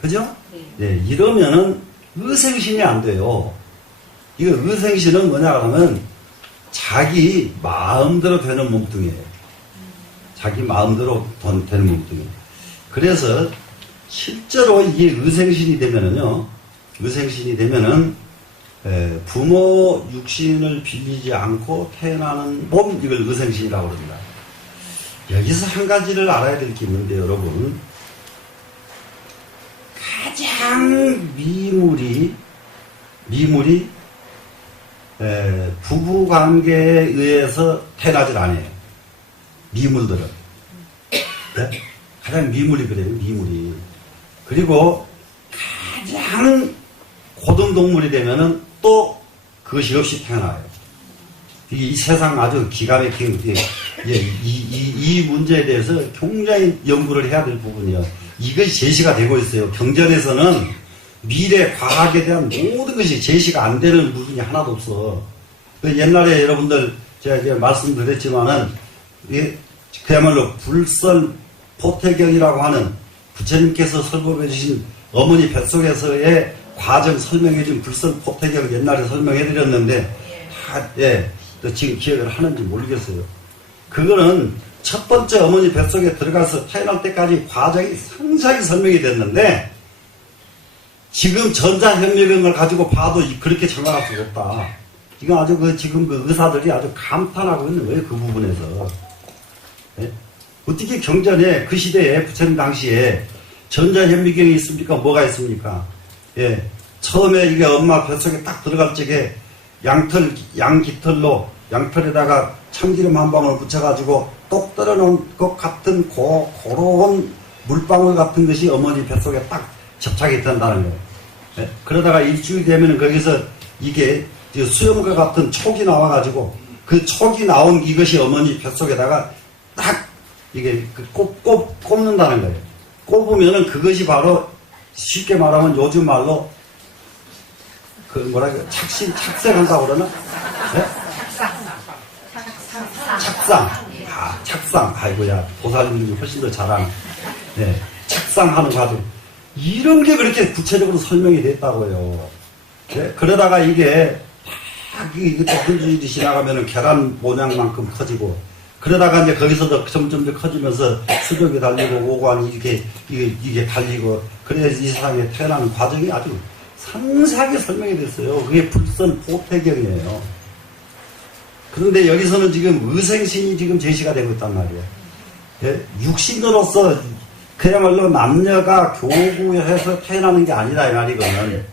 그죠? 네, 이러면은 의생신이 안 돼요. 이거 의생신은 뭐냐 하면 자기 마음대로 되는 몸뚱이에요. 자기 마음대로 되는 몸뚱이. 그래서 실제로 이게 의생신이 되면은요, 의생신이 되면은 부모 육신을 빌리지 않고 태어나는 몸, 이걸 의생신이라고 그럽니다. 여기서 한 가지를 알아야 될 게 있는데, 여러분. 가장 미물이 부부 관계에 의해서 태어나질 않아요. 미물들은. 네? 가장 미물이 그래요, 미물이. 그리고 가장 고등동물이 되면은 또 그것이 없이 태어나요. 이 세상 아주 기가 막힌, 이 문제에 대해서 굉장히 연구를 해야 될 부분이에요. 이것이 제시가 되고 있어요. 경전에서는 미래 과학에 대한 모든 것이 제시가 안 되는 부분이 하나도 없어. 옛날에 여러분들 제가 이제 말씀드렸지만은, 그야말로 불설 포태경이라고 하는 부처님께서 설법해 주신 어머니 뱃속에서의 과정 설명해 준 불설 포태경을 옛날에 설명해 드렸는데, 또 지금 기억을 하는지 모르겠어요. 그거는 첫 번째 어머니 뱃속에 들어가서 태어날 때까지 과정이 상세하게 설명이 됐는데, 지금 전자현미경을 가지고 봐도 그렇게 정확할 수가 없다. 이거 아주 지금 의사들이 아주 감탄하고 있는 거예요, 그 부분에서. 네? 어떻게 경전에 그 시대에 부처님 당시에 전자현미경이 있습니까? 뭐가 있습니까? 예. 처음에 이게 엄마 뱃속에 딱 들어갈 적에 양깃털로 양털에다가 참기름 한 방울 묻혀가지고 똑 떨어놓은 것 같은 고로운 물방울 같은 것이 어머니 뱃속에 딱 접착이 된다는 거예요. 네? 그러다가 일주일 되면 거기서 이게 수염과 같은 촉이 나와가지고 그 촉이 나온 이것이 어머니 뱃속에다가 딱 이게 꼽는다는 거예요. 꼽으면은 그것이 바로 쉽게 말하면 요즘 말로 그 뭐랄까 착색한다고 그러나? 네? 착상. 착상. 아이고야 보살님들이 훨씬 더 잘하는. 네. 착상하는 과정. 이런 게 그렇게 구체적으로 설명이 됐다고요. 네? 그러다가 이게 이게 조금씩 지나가면은 계란 모양만큼 커지고, 그러다가 이제 거기서도 점점 더 커지면서 수족이 달리고 오관이 이게 달리고, 그래서 이 세상에 태어나는 과정이 아주 상세하게 설명이 됐어요. 그게 불선 포태경이에요. 그런데 여기서는 지금 의생신이 지금 제시가 되고 있단 말이에요. 예? 육신으로서 그야말로 남녀가 교구해서 태어나는 게 아니다 이 말이거든.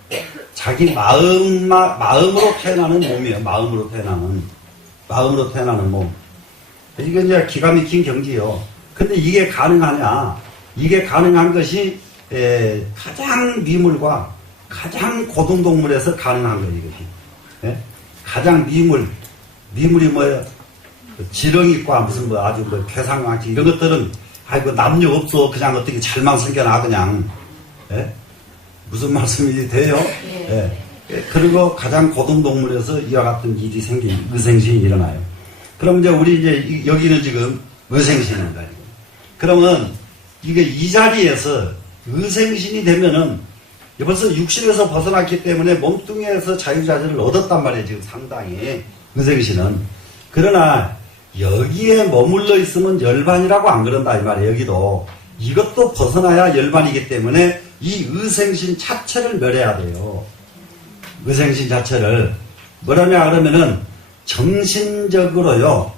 자기 마음으로 태어나는 몸이에요. 마음으로 태어나는 몸. 이게 이제 기가 막힌 경지요. 근데 이게 가능하냐? 이게 가능한 것이 가장 미물과 가장 고등동물에서 가능한 거예요. 이것이. 예? 가장 미물이 뭐예요? 지렁이과 무슨 뭐 아주 뭐 괴상망치 이런 것들은 아이고 남녀 없어 그냥 어떻게 잘만 생겨나 그냥. 예? 무슨 말씀이 돼요? 예. 그리고 가장 고등동물에서 이와 같은 일이 의생신이 일어나요. 그럼 이제 우리 이제 여기는 지금 의생신입니다. 그러면 이게 이 자리에서 의생신이 되면은 벌써 육신에서 벗어났기 때문에 몸뚱이에서 자유자재를 얻었단 말이에요. 지금 상당히 의생신은. 그러나 여기에 머물러 있으면 열반이라고 안 그런다 이 말이에요. 여기도 이것도 벗어나야 열반이기 때문에 이 의생신 자체를 멸해야 돼요. 의생신 자체를 뭐라냐 그러면은 정신적으로요,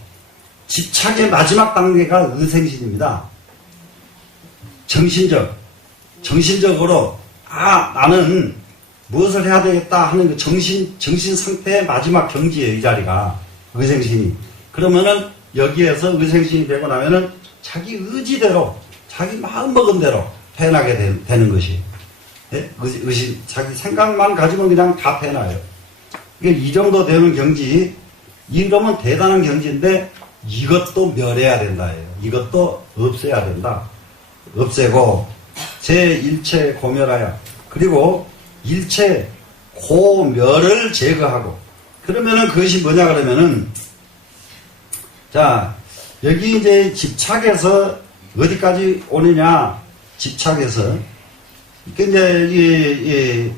집착의 마지막 단계가 의생신입니다. 정신적으로 나는 무엇을 해야 되겠다 하는 그 정신 상태의 마지막 경지예요. 이 자리가 의생신이. 그러면은 여기에서 의생신이 되고 나면은 자기 의지대로 자기 마음먹은 대로 태어나게 되는 것이. 예? 자기 생각만 가지고 그냥 다 태어나요. 이 정도 되는 경지, 이러면 대단한 경지인데 이것도 멸해야 된다. 이것도 없애야 된다. 없애고 제1체 고멸하여, 그리고 일체 고멸을 제거하고. 그러면은 그것이 뭐냐 그러면은, 자 여기 이제 집착에서 어디까지 오느냐, 집착에서 이게 이제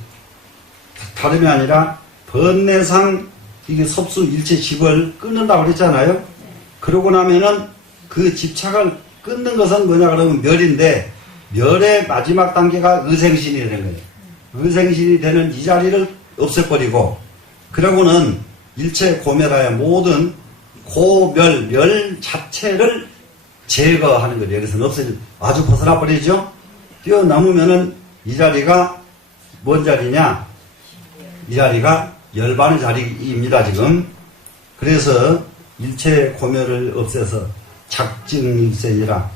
다름이 아니라 번뇌상 이게 섭수 일체 집을 끊는다고 그랬잖아요. 그러고 나면은 그 집착을 끊는 것은 뭐냐 그러면 멸인데, 멸의 마지막 단계가 의생신이 되는 거예요. 의생신이 되는 이 자리를 없애버리고, 그러고는 일체 고멸하여 모든 멸 자체를 제거하는 거예요. 여기서는 없애지, 아주 벗어나 버리죠. 뛰어넘으면은 이 자리가 뭔 자리냐? 이 자리가 열반의 자리입니다, 지금. 그래서 일체 고멸을 없애서 작증일생이라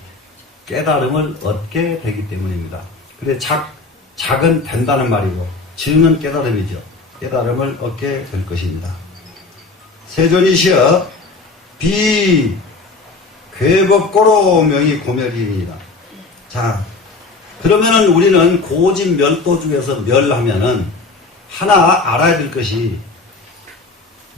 깨달음을 얻게 되기 때문입니다. 그래, 작은 된다는 말이고, 증은 깨달음이죠. 깨달음을 얻게 될 것입니다. 세존이시여, 괴법고로 명이 고멸이니이다. 자, 그러면은 우리는 고집 멸도 중에서 멸하면은 하나 알아야 될 것이,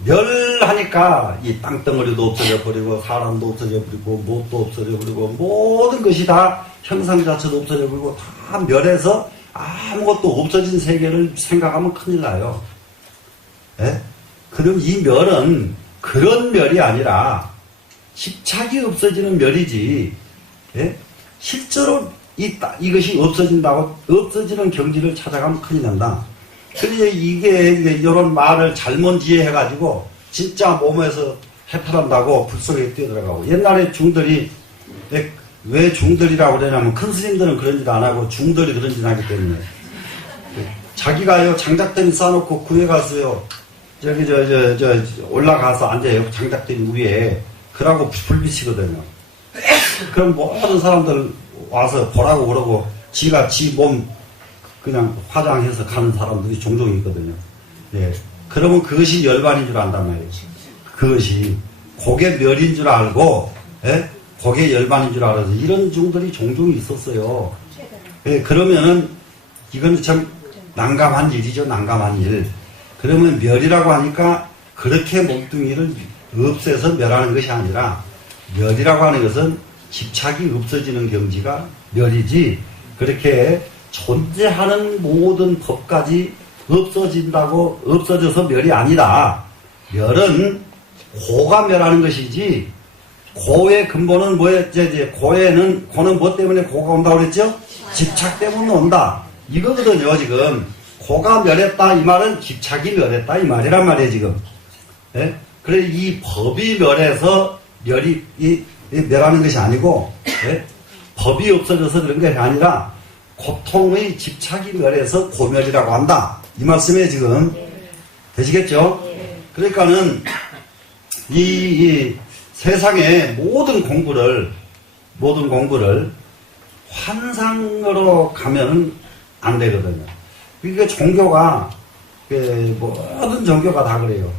멸하니까 이 땅덩어리도 없어져 버리고, 사람도 없어져 버리고, 못도 없어져 버리고, 모든 것이 다 형상 자체도 없어져 버리고, 다 멸해서 아무것도 없어진 세계를 생각하면 큰일 나요. 예? 그럼 이 멸은 그런 멸이 아니라 집착이 없어지는 멸이지, 예? 실제로 이것이 없어진다고, 없어지는 경지를 찾아가면 큰일 난다. 그래서 이게 이런 말을 잘못 이해해가지고 진짜 몸에서 해탈한다고 불 속에 뛰어들어가고. 옛날에 중들이, 왜 중들이라고 그러냐면 큰 스님들은 그런 짓 안 하고 중들이 그런 짓 하기 때문에. 자기가요 장작대니 쌓아놓고 구해 가서요 저기 올라가서 앉아요. 장작대니 위에. 그러고 불 비치거든요. 그럼 모든 사람들 와서 보라고 그러고 지가 지 몸 그냥 화장해서 가는 사람들이 종종 있거든요. 예. 그러면 그것이 열반인 줄 안단 말이에요. 그것이 고개 멸인 줄 알고, 예? 고개 열반인 줄 알아서 이런 종들이 종종 있었어요. 예, 그러면은 이건 참 난감한 일이죠. 난감한 일. 그러면 멸이라고 하니까 그렇게 몸뚱이를 없애서 멸하는 것이 아니라 멸이라고 하는 것은 집착이 없어지는 경지가 멸이지, 그렇게 존재하는 모든 법까지 없어져서 멸이 아니다. 멸은 고가 멸하는 것이지, 고의 근본은 뭐였지? 고는 뭐 때문에 고가 온다고 그랬죠? 집착 때문에 온다. 이거거든요, 지금. 고가 멸했다, 이 말은 집착이 멸했다, 이 말이란 말이에요, 지금. 예? 그래, 이 법이 멸해서 멸하는 것이 아니고, 예? 법이 없어져서 그런 것이 아니라, 고통의 집착이 멸해서 고멸이라고 한다. 이 말씀에 지금. 되시겠죠? 그러니까는, 이 세상의 모든 공부를 환상으로 가면은 안 되거든요. 그러니까 종교가, 모든 종교가 다 그래요.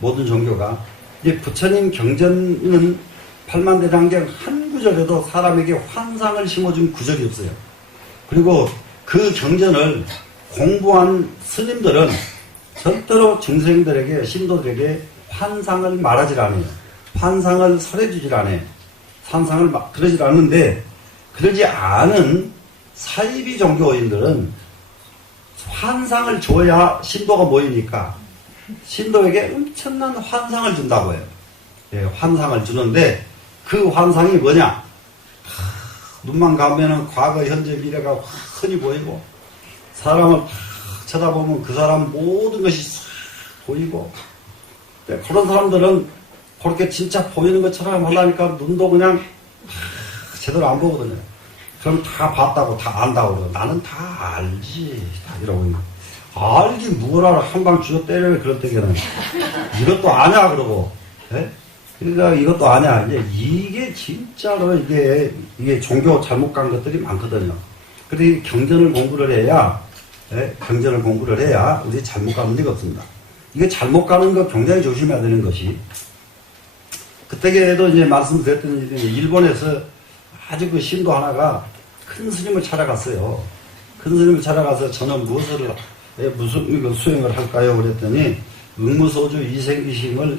모든 종교가. 이제 부처님 경전은 팔만대장경 한 구절에도 사람에게 환상을 심어준 구절이 없어요. 그리고 그 경전을 공부한 스님들은 절대로 중생들에게, 신도들에게 환상을 말하지 않아요. 환상을 설해주질 않아요. 환상을 그러질 않는데, 그러지 않은 사이비 종교인들은 환상을 줘야 신도가 모이니까 신도에게 엄청난 환상을 준다고 해요. 예, 환상을 주는데 그 환상이 뭐냐? 눈만 감으면 과거, 현재, 미래가 흔히 보이고, 사람을 쳐다보면 그 사람 모든 것이 싹 보이고, 그런 사람들은 그렇게 진짜 보이는 것처럼 하려니까 눈도 그냥 제대로 안 보거든요. 그럼 다 봤다고, 다 안다고 그러고, 나는 다 알지, 다 이러고. 알지, 뭐라, 한방 쥐어 때려, 그럴 때에는. 이것도 아냐, 그러고. 예? 그러니까 이것도 아냐. 이게 진짜로 이게 종교 잘못 간 것들이 많거든요. 그래서 경전을 공부를 해야, 예? 경전을 공부를 해야 우리 잘못 가는 리가 없습니다. 이게 잘못 가는 거 굉장히 조심해야 되는 것이, 그때에도 이제 말씀드렸던 일본에서 아주 그 신도 하나가 큰 스님을 찾아갔어요. 큰 스님을 찾아가서 저는 무슨 이거 수행을 할까요? 그랬더니 응무소주 이생기심을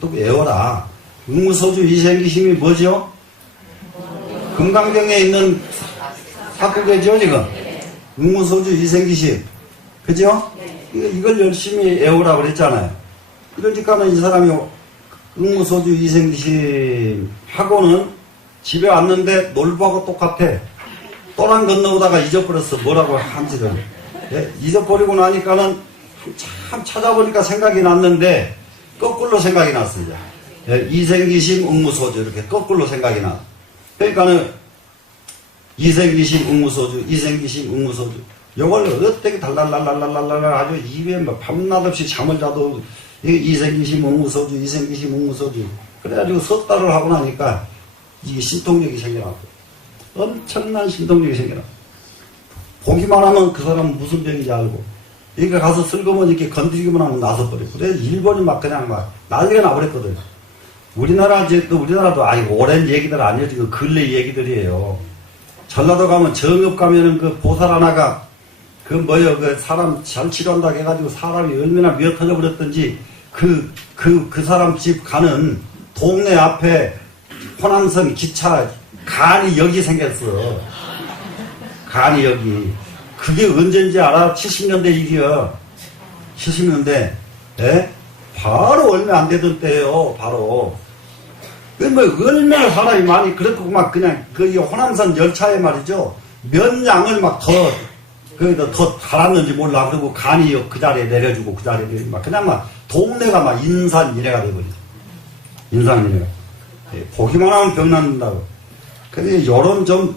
또 외워라. 응무소주 이생기심이 뭐죠? 금강경에 있는 사구계죠, 지금. 응무소주 이생기심. 그죠? 이걸 열심히 외우라 그랬잖아요. 그러니까는 이 사람이 응무소주 이생기심 하고는 집에 왔는데 놀부하고 똑같아. 또랑 건너오다가 잊어버렸어. 뭐라고 한지를. 예? 잊어버리고 나니까는 참 찾아보니까 생각이 났는데 거꾸로 생각이 났습니다. 예? 이생기심 응무소주 이렇게 거꾸로 생각이 나. 그러니까는 이생기심 응무소주, 이생기심 응무소주. 요걸 어떻게 달랄랄랄랄랄랄 아주 입에 막 밤낮없이 잠을 자도 이생기심 응무소주, 이생기심 응무소주. 그래가지고 석 달을 하고 나니까 이게 신통력이 생겨났고, 엄청난 신통력이 생겨났고, 보기만 하면 그 사람은 무슨 병인지 알고, 여기가 가서 슬그머니 이렇게 건드리기만 하면 나서버리고, 그래서 일본이 막 그냥 막 난리가 나버렸거든요. 우리나라도 아니 오랜 얘기들 아니에요. 지금 근래 얘기들이에요. 전라도 가면 정읍 가면은 그 보살 하나가 그 사람 잘 치료한다고 해가지고 사람이 얼마나 미어 터져버렸던지 그 사람 집 가는 동네 앞에 호남선 기차 간이 여기 생겼어. 간이 여기. 그게 언제인지 알아? 70년대 일이야. 70년대. 예? 바로 얼마 안 되던 때예요. 바로. 얼마나 사람이 많이 그렇고 막 그냥 그 호남선 열차에 말이죠. 몇 양을 막 더 달았는지 몰라. 그리고 간이 그 자리에 내려주고 그 자리에 막 그냥 막 동네가 막 인산 이래가 돼버리죠. 인산 이래가. 보기만 하면 병 낫는다고. 근데 요런 좀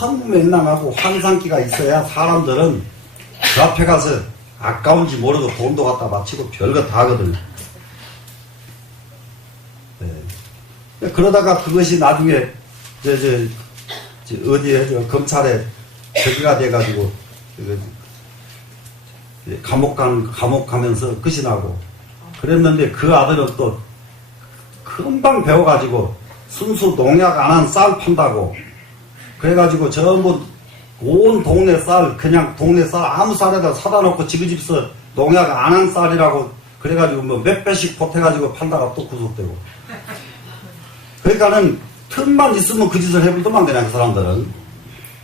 허무맹랑하고 환상기가 있어야 사람들은 그 앞에 가서 아까운지 모르고 돈도 갖다 바치고 별거 다 하거든요. 네. 그러다가 그것이 나중에 어디에 검찰에 저기가 돼가지고 감옥 가면서 끝이 나고 그랬는데 그 아들은 또 금방 배워가지고 순수 농약 안 한 쌀 판다고 그래가지고 전부 온 동네 쌀 그냥 동네 쌀 아무 쌀에다 사다 놓고 지그집서 농약 안 한 쌀이라고 그래가지고 뭐 몇 배씩 보태가지고 팔다가 또 구속되고 그러니까는 틈만 있으면 그 짓을 해보더만 그냥 그 사람들은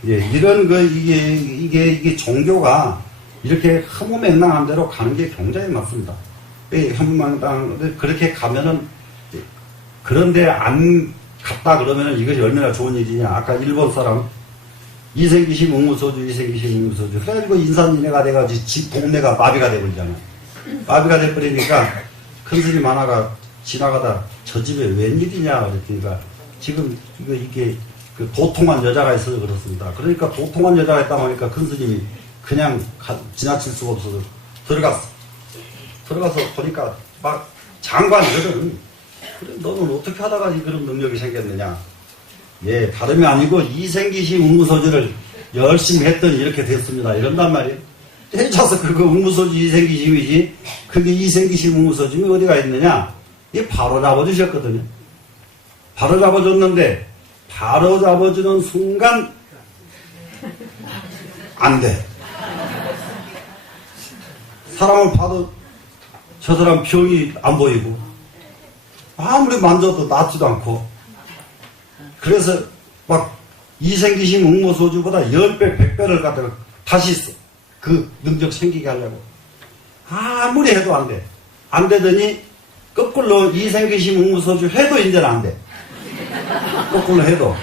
이런 이게 종교가 이렇게 허무맹랑한 대로 가는 게 굉장히 맞습니다. 허무맹랑 그렇게 가면은 그런데 안 갔다 그러면은 이것이 얼마나 좋은 일이냐. 아까 일본 사람 이생기심 응무소주 그래가지고 인산인해가 돼가지고 집 동네가 마비가 돼버리잖아. 마비가 돼버리니까 큰 스님 하나가 지나가다 저 집에 웬일이냐 그랬더니까 지금 이게 그 도통한 여자가 있어서 그렇습니다. 그러니까 도통한 여자가 있다 보니까 큰 스님이 그냥 지나칠 수가 없어서 들어가서 보니까 막 장관이거든. 그래 너는 어떻게 하다가 그런 능력이 생겼느냐. 예, 다름이 아니고 이생기심 응무소주를 열심히 했더니 이렇게 됐습니다. 이런단 말이에요. 해쳐서 그거 응무소주 이생기심이지. 그게 이생기심 응무소주이 어디가 있느냐. 이게 바로 잡아주셨거든요. 바로 잡아줬는데 바로 잡아주는 순간 안 돼. 사람을 봐도 저 사람 병이 안 보이고 아무리 만져도 낫지도 않고 그래서 막 이생기심 응모소주보다 10배, 100배를 갖다가 다시 그 능력 생기게 하려고 아무리 해도 안 돼. 안 되더니 거꾸로 이생기심 응모소주 해도 이제는 안 돼. 거꾸로 해도.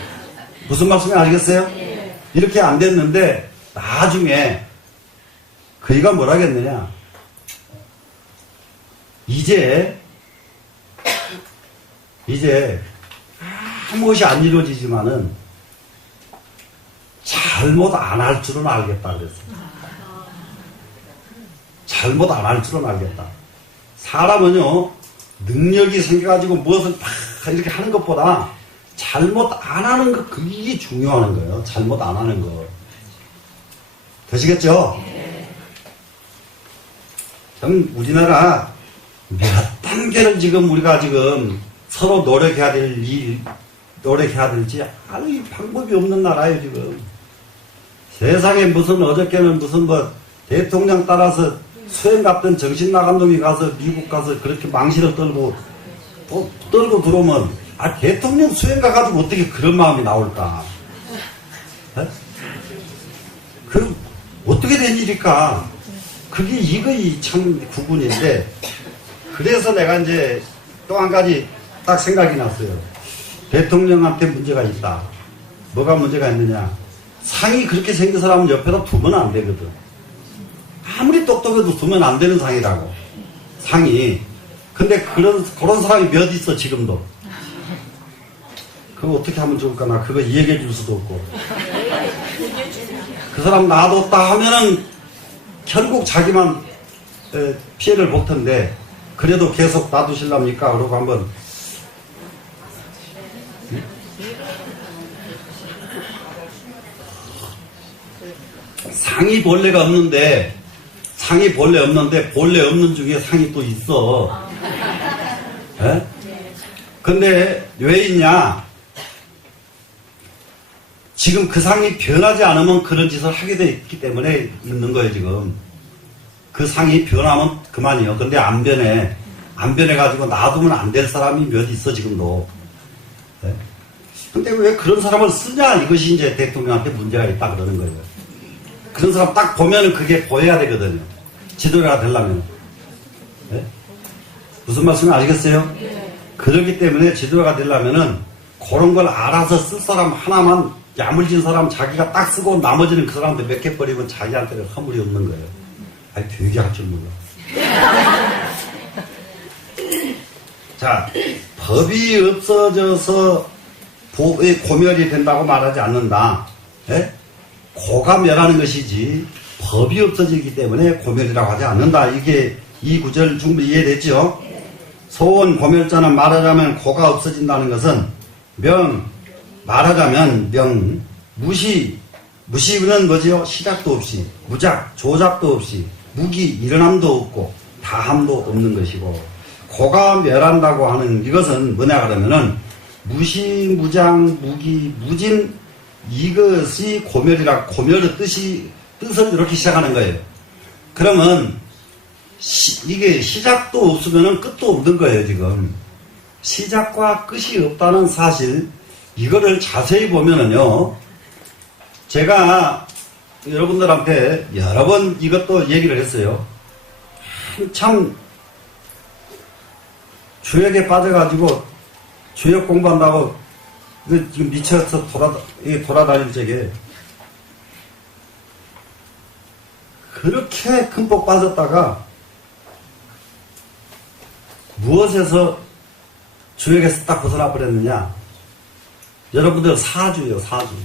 무슨 말씀인지 아시겠어요? 이렇게 안 됐는데 나중에 그이가 뭐라겠느냐. 이제 아무것이 안 이루어지지만은 잘못 안 할 줄은 알겠다 그랬어요. 잘못 안 할 줄은 알겠다. 사람은요 능력이 생겨가지고 무엇을 막 이렇게 하는 것보다 잘못 안 하는 거 그게 중요한 거예요. 잘못 안 하는 거. 되시겠죠? 전 우리나라 몇 단계를 지금 우리가 지금 서로 노력해야 될지 아무 방법이 없는 나라예요 지금. 세상에 무슨 어저께는 무슨 뭐 대통령 따라서 수행 갔던 정신 나간 놈이 가서 미국 가서 그렇게 망신을 떨고 들어오면 대통령 수행 가가지고 어떻게 그런 마음이 나올까? 에? 그 어떻게 된 일일까? 그게 이거이 참 구분인데 그래서 내가 이제 또 한 가지 딱 생각이 났어요. 대통령한테 문제가 있다. 뭐가 문제가 있느냐? 상이 그렇게 생긴 사람은 옆에다 두면 안 되거든. 아무리 똑똑해도 두면 안 되는 상이라고. 상이. 근데 그런 사람이 몇 있어 지금도. 그거 어떻게 하면 좋을까? 나 그거 이야기해 줄 수도 없고. 그 사람 놔뒀다 하면은 결국 자기만 피해를 볼 텐데 그래도 계속 놔두실랍니까? 그러고 한번 상이 본래가 없는데 상이 본래 없는 중에 상이 또 있어. 에? 근데 왜 있냐? 지금 그 상이 변하지 않으면 그런 짓을 하게 돼 있기 때문에 있는 거예요, 지금. 그 상이 변하면 그만이요. 근데 안 변해. 안 변해가지고 놔두면 안 될 사람이 몇 있어, 지금도. 네? 근데 왜 그런 사람을 쓰냐? 이것이 이제 대통령한테 문제가 있다 그러는 거예요. 그런 사람 딱 보면은 그게 보여야 되거든요. 지도자가 되려면. 네? 무슨 말씀인지 아시겠어요? 그렇기 때문에 지도자가 되려면은 그런 걸 알아서 쓸 사람 하나만 야물진 사람 자기가 딱 쓰고 나머지는 그 사람한테 몇 개 버리면 자기한테는 허물이 없는 거예요. 아니 되게 할 줄 몰라. 자, 법이 없어져서 고멸이 된다고 말하지 않는다. 예? 고가 멸하는 것이지 법이 없어지기 때문에 고멸이라고 하지 않는다. 이게 이 구절 충분히 이해됐죠? 소원 고멸자는 말하자면 고가 없어진다는 것은 말하자면 무시는 뭐지요? 시작도 없이, 무작, 조작도 없이, 무기 일어남도 없고 다함도 없는 것이고, 고가 멸한다고 하는 이것은 뭐냐 그러면은 무시무장 무기 무진, 이것이 고멸이라, 고멸의 뜻을 이렇게 시작하는 거예요. 그러면 이게 시작도 없으면 끝도 없는 거예요. 지금 시작과 끝이 없다는 사실, 이거를 자세히 보면은요, 제가 여러분들한테 여러 번 이것도 얘기를 했어요. 참 주역에 빠져가지고 주역 공부한다고 지금 미쳐서 돌아다닐 적에 그렇게 흠뻑 빠졌다가 무엇에서 주역에서 딱 벗어나 버렸느냐? 여러분들 사주예요.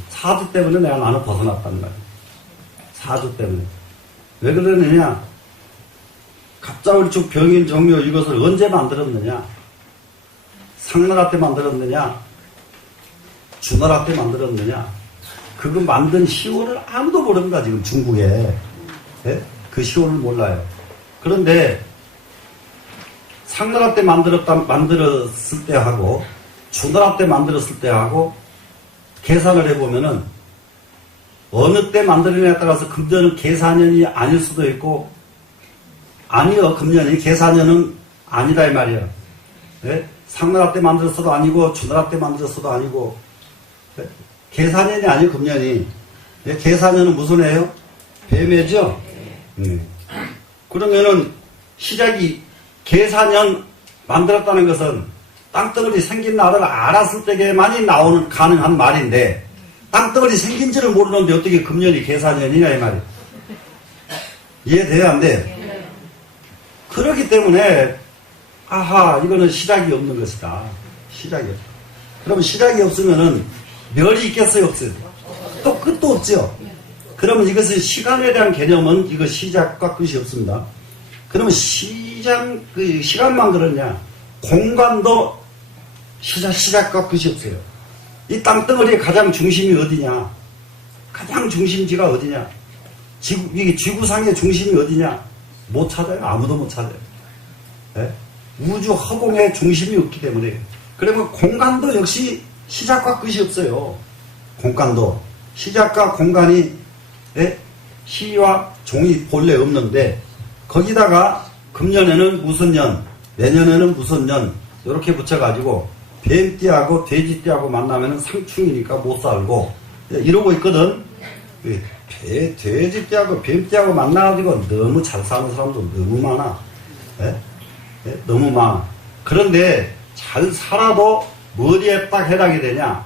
사주 때문에 내가 나는 벗어났단 말이에요. 사주 때문에. 왜 그러느냐? 갑자울축 병인 정묘 이것을 언제 만들었느냐? 상나라 때 만들었느냐? 주나라 때 만들었느냐? 그거 만든 시호를 아무도 모릅니다. 지금 중국에. 네? 그 시호를 몰라요. 그런데 상나라 때 만들었을 때 하고 주나라 때 만들었을 때 하고 계산을 해보면은 어느 때 만들어냐에 따라서 금년은 계산년이 아닐 수도 있고, 아니요, 금년이 계산년은 아니다 이 말이에요. 네? 상나라 때 만들었어도 아니고 주나라 때 만들었어도 아니고, 네? 계산년이 아니고 금년이. 네? 계산년은 무슨 해요? 뱀해죠? 그러면은 시작이 계산년 만들었다는 것은 땅덩어리 생긴 날을 알았을 때에만이 가능한 말인데, 땅덩어리 생긴지를 모르는데 어떻게 금년이 계산년이냐 이 말이에요. 이해돼요 안 돼요? 그렇기 때문에 아하, 이거는 시작이 없는 것이다. 시작이 없다. 그러면 시작이 없으면은 멸이 있겠어요 없어요? 또 끝도 없죠. 그러면 이것은 시간에 대한 개념은 이거 시작과 끝이 없습니다. 그러면 시간만 그러냐? 공간도 시작과 끝이 없어요. 이 땅덩어리의 가장 중심이 어디냐? 가장 중심지가 어디냐? 이게 지구상의 중심이 어디냐? 못 찾아요. 아무도 못 찾아요. 네? 우주 허공의 중심이 없기 때문에. 그러면 공간도 역시 시작과 끝이 없어요. 공간도. 시작과 공간이, 네? 시와 종이 본래 없는데, 거기다가 금년에는 무슨 년, 내년에는 무슨 년, 이렇게 붙여가지고 뱀띠하고 돼지띠하고 만나면 상충이니까 못 살고 이러고 있거든. 돼지띠하고 뱀띠하고 만나가지고 너무 잘 사는 사람도 너무 많아. 네? 네? 너무 많아. 그런데 잘 살아도 머리에 딱 해당이 되냐?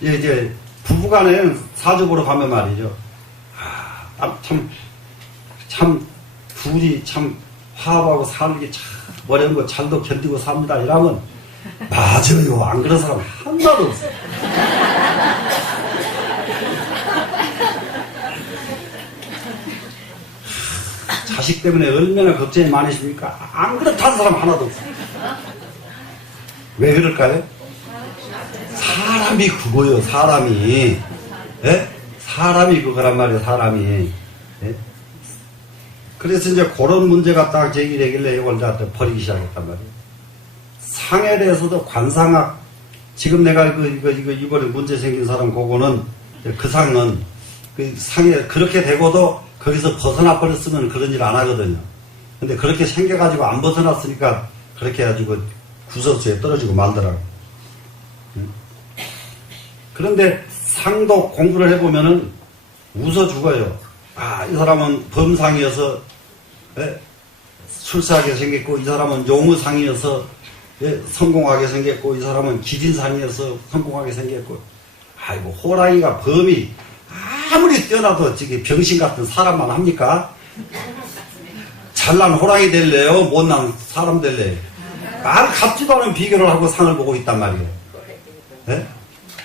이제 부부간에 사주 보러 가면 말이죠. 참 둘이 참 화합하고 사는 게 참 어려운 거 잘도 견디고 삽니다. 이러면 맞아요. 안 그런 사람 하나도 없어요. 자식 때문에 얼마나 걱정이 많으십니까? 안 그렇다는 사람 하나도 없어요. 왜 그럴까요? 사람이 그거요. 사람이. 예? 사람이 그거란 말이에요. 사람이. 예? 그래서 이제 그런 문제가 딱 제기되길래 이걸 다 버리기 시작했단 말이에요. 상에 대해서도 관상학, 지금 내가 이번에 문제 생긴 사람 그거는, 그 상은, 그 상에 그렇게 되고도 거기서 벗어나 버렸으면 그런 일 안 하거든요. 근데 그렇게 생겨가지고 안 벗어났으니까 그렇게 해가지고 구석수에 떨어지고 말더라고. 그런데 상도 공부를 해보면은 웃어 죽어요. 아, 이 사람은 범상이어서, 예? 출세하게 생겼고, 이 사람은 용의상이어서, 예? 성공하게 생겼고, 이 사람은 기진상이어서 성공하게 생겼고, 아이고, 호랑이가 범이 아무리 뛰어나도 저기 병신 같은 사람만 합니까? 잘난 호랑이 될래요? 못난 사람 될래요? 말 같지도 않은 비교를 하고 상을 보고 있단 말이에요. 예?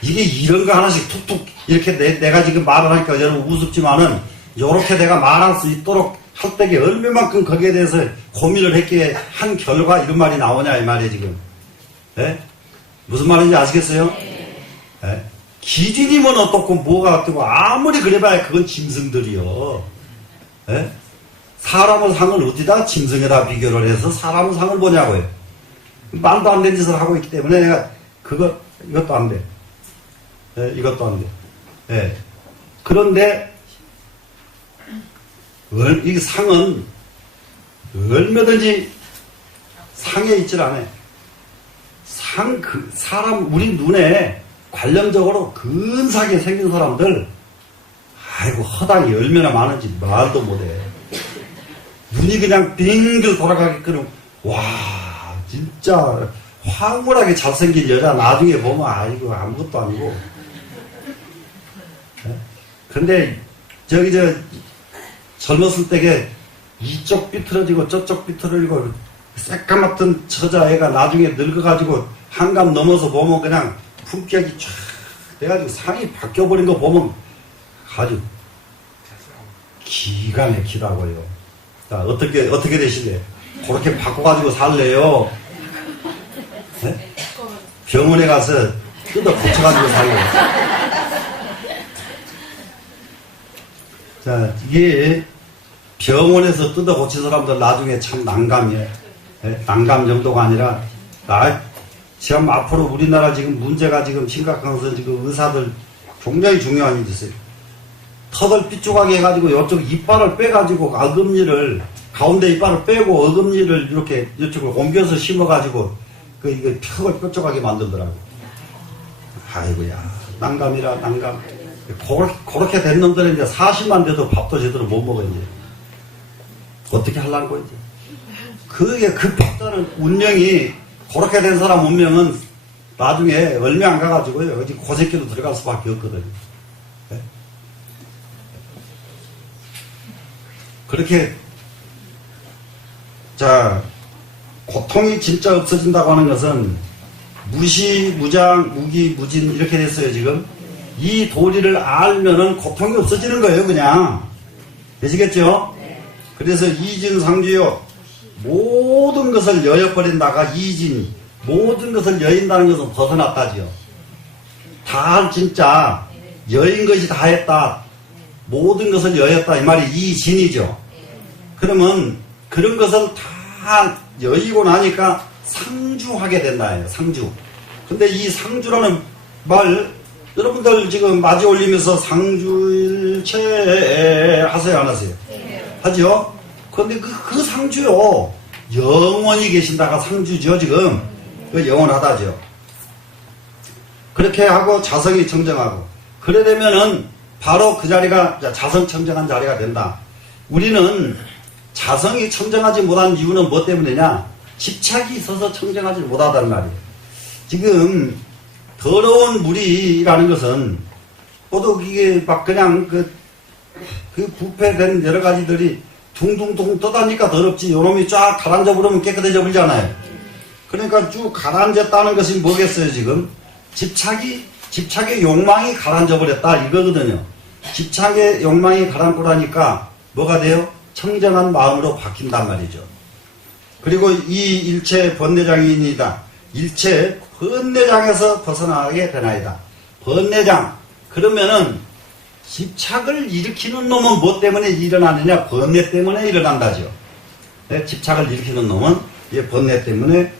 이게 이런 거 하나씩 툭툭 이렇게 내가 지금 말을 하니까 여러분 우습지만은 요렇게 내가 말할 수 있도록 할 때에 얼마만큼 거기에 대해서 고민을 했기에 한 결과 이런 말이 나오냐 이 말이에요 지금. 예? 무슨 말인지 아시겠어요? 예? 기준이면 어떻고 뭐가 어떻고 아무리 그래봐야 그건 짐승들이요. 예? 사람의 상을 어디다 짐승에다 비교를 해서 사람의 상을 보냐고요. 말도 안 되는 짓을 하고 있기 때문에 내가 이것도 안 돼. 예, 이것도 안 돼. 예. 그런데 이 상은 얼마든지 상에 있질 않아요. 사람 우리 눈에 관련적으로 근사하게 생긴 사람들 아이고 허당이 얼마나 많은지 말도 못해. 눈이 그냥 빙글 돌아가게끔 와 진짜 황홀하게 잘생긴 여자 나중에 보면 아이고 아무것도 아니고. 근데 저기 젊었을 때게 이쪽 삐뚤어지고 저쪽 삐뚤어지고 새까맣던 처자애가 나중에 늙어가지고 한감 넘어서 보면 그냥 품격이 쫙 돼가지고 상이 바뀌어버린 거 보면 아주 기가 막히다고요. 자, 어떻게 되실래요? 그렇게 바꿔가지고 살래요? 네? 병원에 가서 뜯어 고쳐가지고 살래요? 자, 이게 병원에서 뜯어 고친 사람들 나중에 참 난감이에요. 네? 난감 정도가 아니라, 지금 앞으로 우리나라 지금 문제가 지금 심각한 것은 지금 의사들 굉장히 중요한 일이 있어요. 턱을 삐죽하게 해가지고 이쪽 이빨을 빼가지고 어금니를 가운데 이빨을 빼고 어금니를 이렇게 이쪽으로 옮겨서 심어가지고 이거 턱을 뾰족하게 만들더라고. 아이고야 난감이라 난감. 그렇게 된 놈들은 이제 40만 돼도 밥도 제대로 못 먹어 이제. 어떻게 하려는 거지? 그게 급박다는 운명이 그렇게 된 사람 운명은 나중에 얼마 안 가가지고요 어디 고새끼로 들어갈 수밖에 없거든요. 네? 그렇게 자 고통이 진짜 없어진다고 하는 것은 무시, 무장, 무기, 무진 이렇게 됐어요 지금. 이 도리를 알면은 고통이 없어지는 거예요 그냥. 되시겠죠? 그래서 이진상주요 모든 것을 여여버린다가 이진 모든 것을 여인다는 것은 벗어났다지요. 다 진짜 여인 것이 다 했다. 모든 것을 여였다 이 말이 이진이죠. 그러면 그런 것을 다 여의고 나니까 상주하게 된다예요. 상주. 근데 이 상주라는 말 여러분들 지금 맞이 올리면서 상주일체 하세요 안 하세요? 하죠? 그런데 그 상주요 영원히 계신다가 상주죠 지금. 그 영원하다죠. 그렇게 하고 자성이 청정하고 그래 되면은 바로 그 자리가 자성청정한 자리가 된다. 우리는 자성이 청정하지 못한 이유는 뭐 때문이냐? 집착이 있어서 청정하지 못하다는 말이에요. 지금 더러운 물이라는 것은 모두 이게 막 그냥 그 부패된 여러 가지들이 둥둥둥 떠다니까 더럽지. 요놈이 쫙 가라앉아 버리면 깨끗해져 버리잖아요. 그러니까 쭉 가라앉았다는 것이 뭐겠어요 지금? 집착의 욕망이 가라앉아 버렸다 이거거든요. 집착의 욕망이 가라앉고 나니까 뭐가 돼요? 청정한 마음으로 바뀐단 말이죠. 그리고 이 일체 번뇌장이니다. 일체 번뇌장에서 벗어나게 되나이다. 번뇌장. 그러면은 집착을 일으키는 놈은 뭐 때문에 일어나느냐? 번뇌 때문에 일어난다죠. 네, 집착을 일으키는 놈은 번뇌 때문에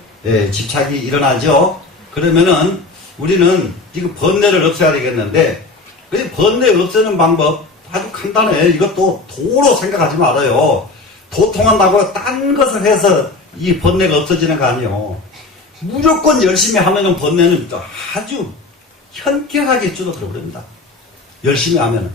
집착이 일어나죠. 그러면은 우리는 지금 번뇌를 없애야 되겠는데 그 번뇌 없애는 방법 아주 간단해. 이것도 도로 생각하지 말아요. 도통한다고 딴 것을 해서 이 번뇌가 없어지는 거 아니에요. 무조건 열심히 하면은 번뇌는 아주 현격하게 줄어들어 버립니다. 열심히 하면은.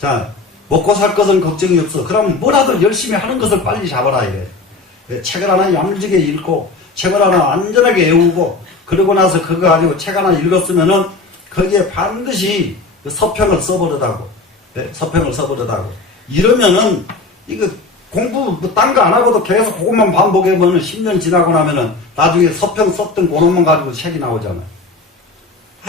자, 먹고 살 것은 걱정이 없어. 그럼 뭐라도 열심히 하는 것을 빨리 잡아라 이래. 책을 하나 야물지게 읽고 책을 하나 안전하게 외우고 그러고 나서 그거 가지고 책 하나 읽었으면은 거기에 반드시 서평을 써버리다고. 네, 서평을 써버리다고. 이러면은 이거 공부 뭐 딴 거 안 하고도 계속 그것만 반복해보면 10년 지나고 나면은 나중에 서평 썼던 그놈만 가지고 책이 나오잖아요.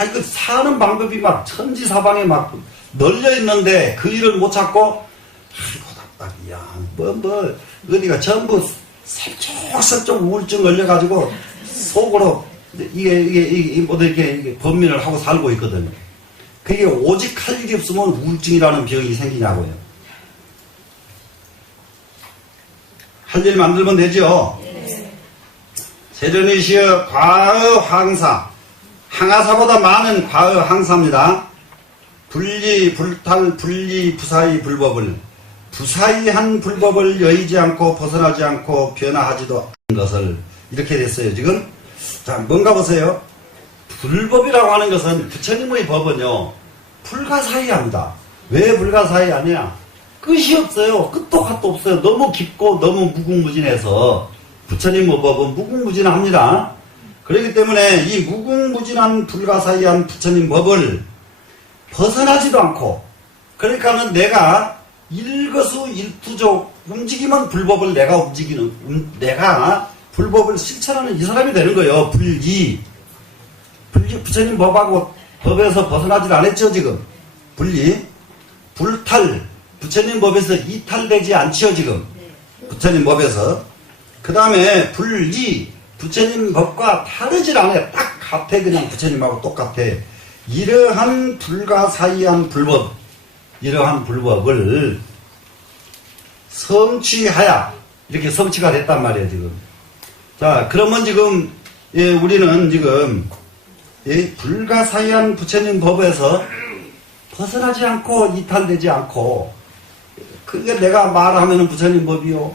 이거 사는 방법이 막 천지사방에 막 널려 있는데 그 일을 못 찾고 아이고 답답이야. 어디가 전부 설쩍설쩍 우울증 걸려가지고 속으로 이게 범민을 하고 살고 있거든요. 그게 오직 할 일이 없으면 우울증이라는 병이 생기냐고요. 할 일 만들면 되죠. 세존이시여 과의 항사, 항하사보다 많은 과의 항사입니다. 불리, 불탈, 불리, 부사의 불법을, 부사의한 불법을 여의지 않고 벗어나지 않고 변화하지도 않는 것을, 이렇게 됐어요 지금. 자, 뭔가 보세요. 불법이라고 하는 것은 부처님의 법은요 불가사의합니다. 왜 불가사의하냐? 끝이 없어요. 끝도 갓도 없어요. 너무 깊고 너무 무궁무진해서 부처님의 법은 무궁무진합니다. 그렇기 때문에 이 무궁무진한 불가사의한 부처님 법을 벗어나지도 않고, 그러니까는 내가 일거수일투족 움직이면 불법을 내가 움직이는, 내가 불법을 실천하는 이 사람이 되는 거예요. 불리 부처님 법하고 법에서 벗어나질 않았죠 지금. 불리, 불탈, 부처님 법에서 이탈되지 않죠 지금. 부처님 법에서. 그 다음에 불리, 부처님 법과 다르질 않아요. 딱 같아. 그냥 부처님하고 똑같아. 이러한 불가사의한 불법, 이러한 불법을 성취하야 이렇게 성취가 됐단 말이에요 지금. 자, 그러면 지금 우리는 지금 이 불가사의한 부처님 법에서 벗어나지 않고 이탈되지 않고, 그게 내가 말하면 부처님 법이요,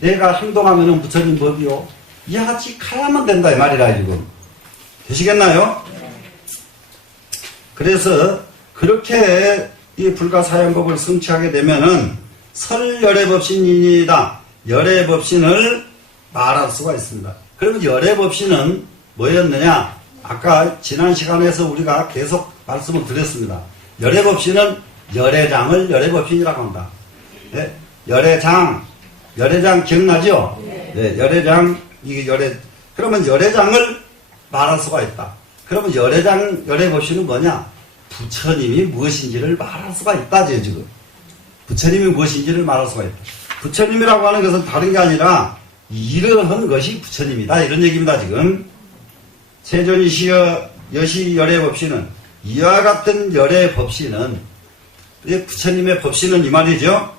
내가 행동하면 부처님 법이요, 이와 같이 가야만 된다 이 말이라 지금. 되시겠나요? 그래서 그렇게 이 불가사의한 법을 성취하게 되면은 설열애법신이다, 열애법신을 말할 수가 있습니다. 그러면 열애법신은 뭐였느냐? 아까 지난 시간에서 우리가 계속 말씀을 드렸습니다. 열애법신은 열애장을 열애법신이라고 한다. 네? 열애장 기억나죠? 네, 열애장, 이게 그러면 열애장을 말할 수가 있다. 그러면 열애법신은 뭐냐? 부처님이 무엇인지를 말할 수가 있다죠, 지금. 부처님이 무엇인지를 말할 수가 있다. 부처님이라고 하는 것은 다른 게 아니라 이러한 것이 부처님이다, 이런 얘기입니다, 지금. 세존이시여 여시 열애법신은, 이와 같은 열애법신은, 부처님의 법신은 이 말이죠.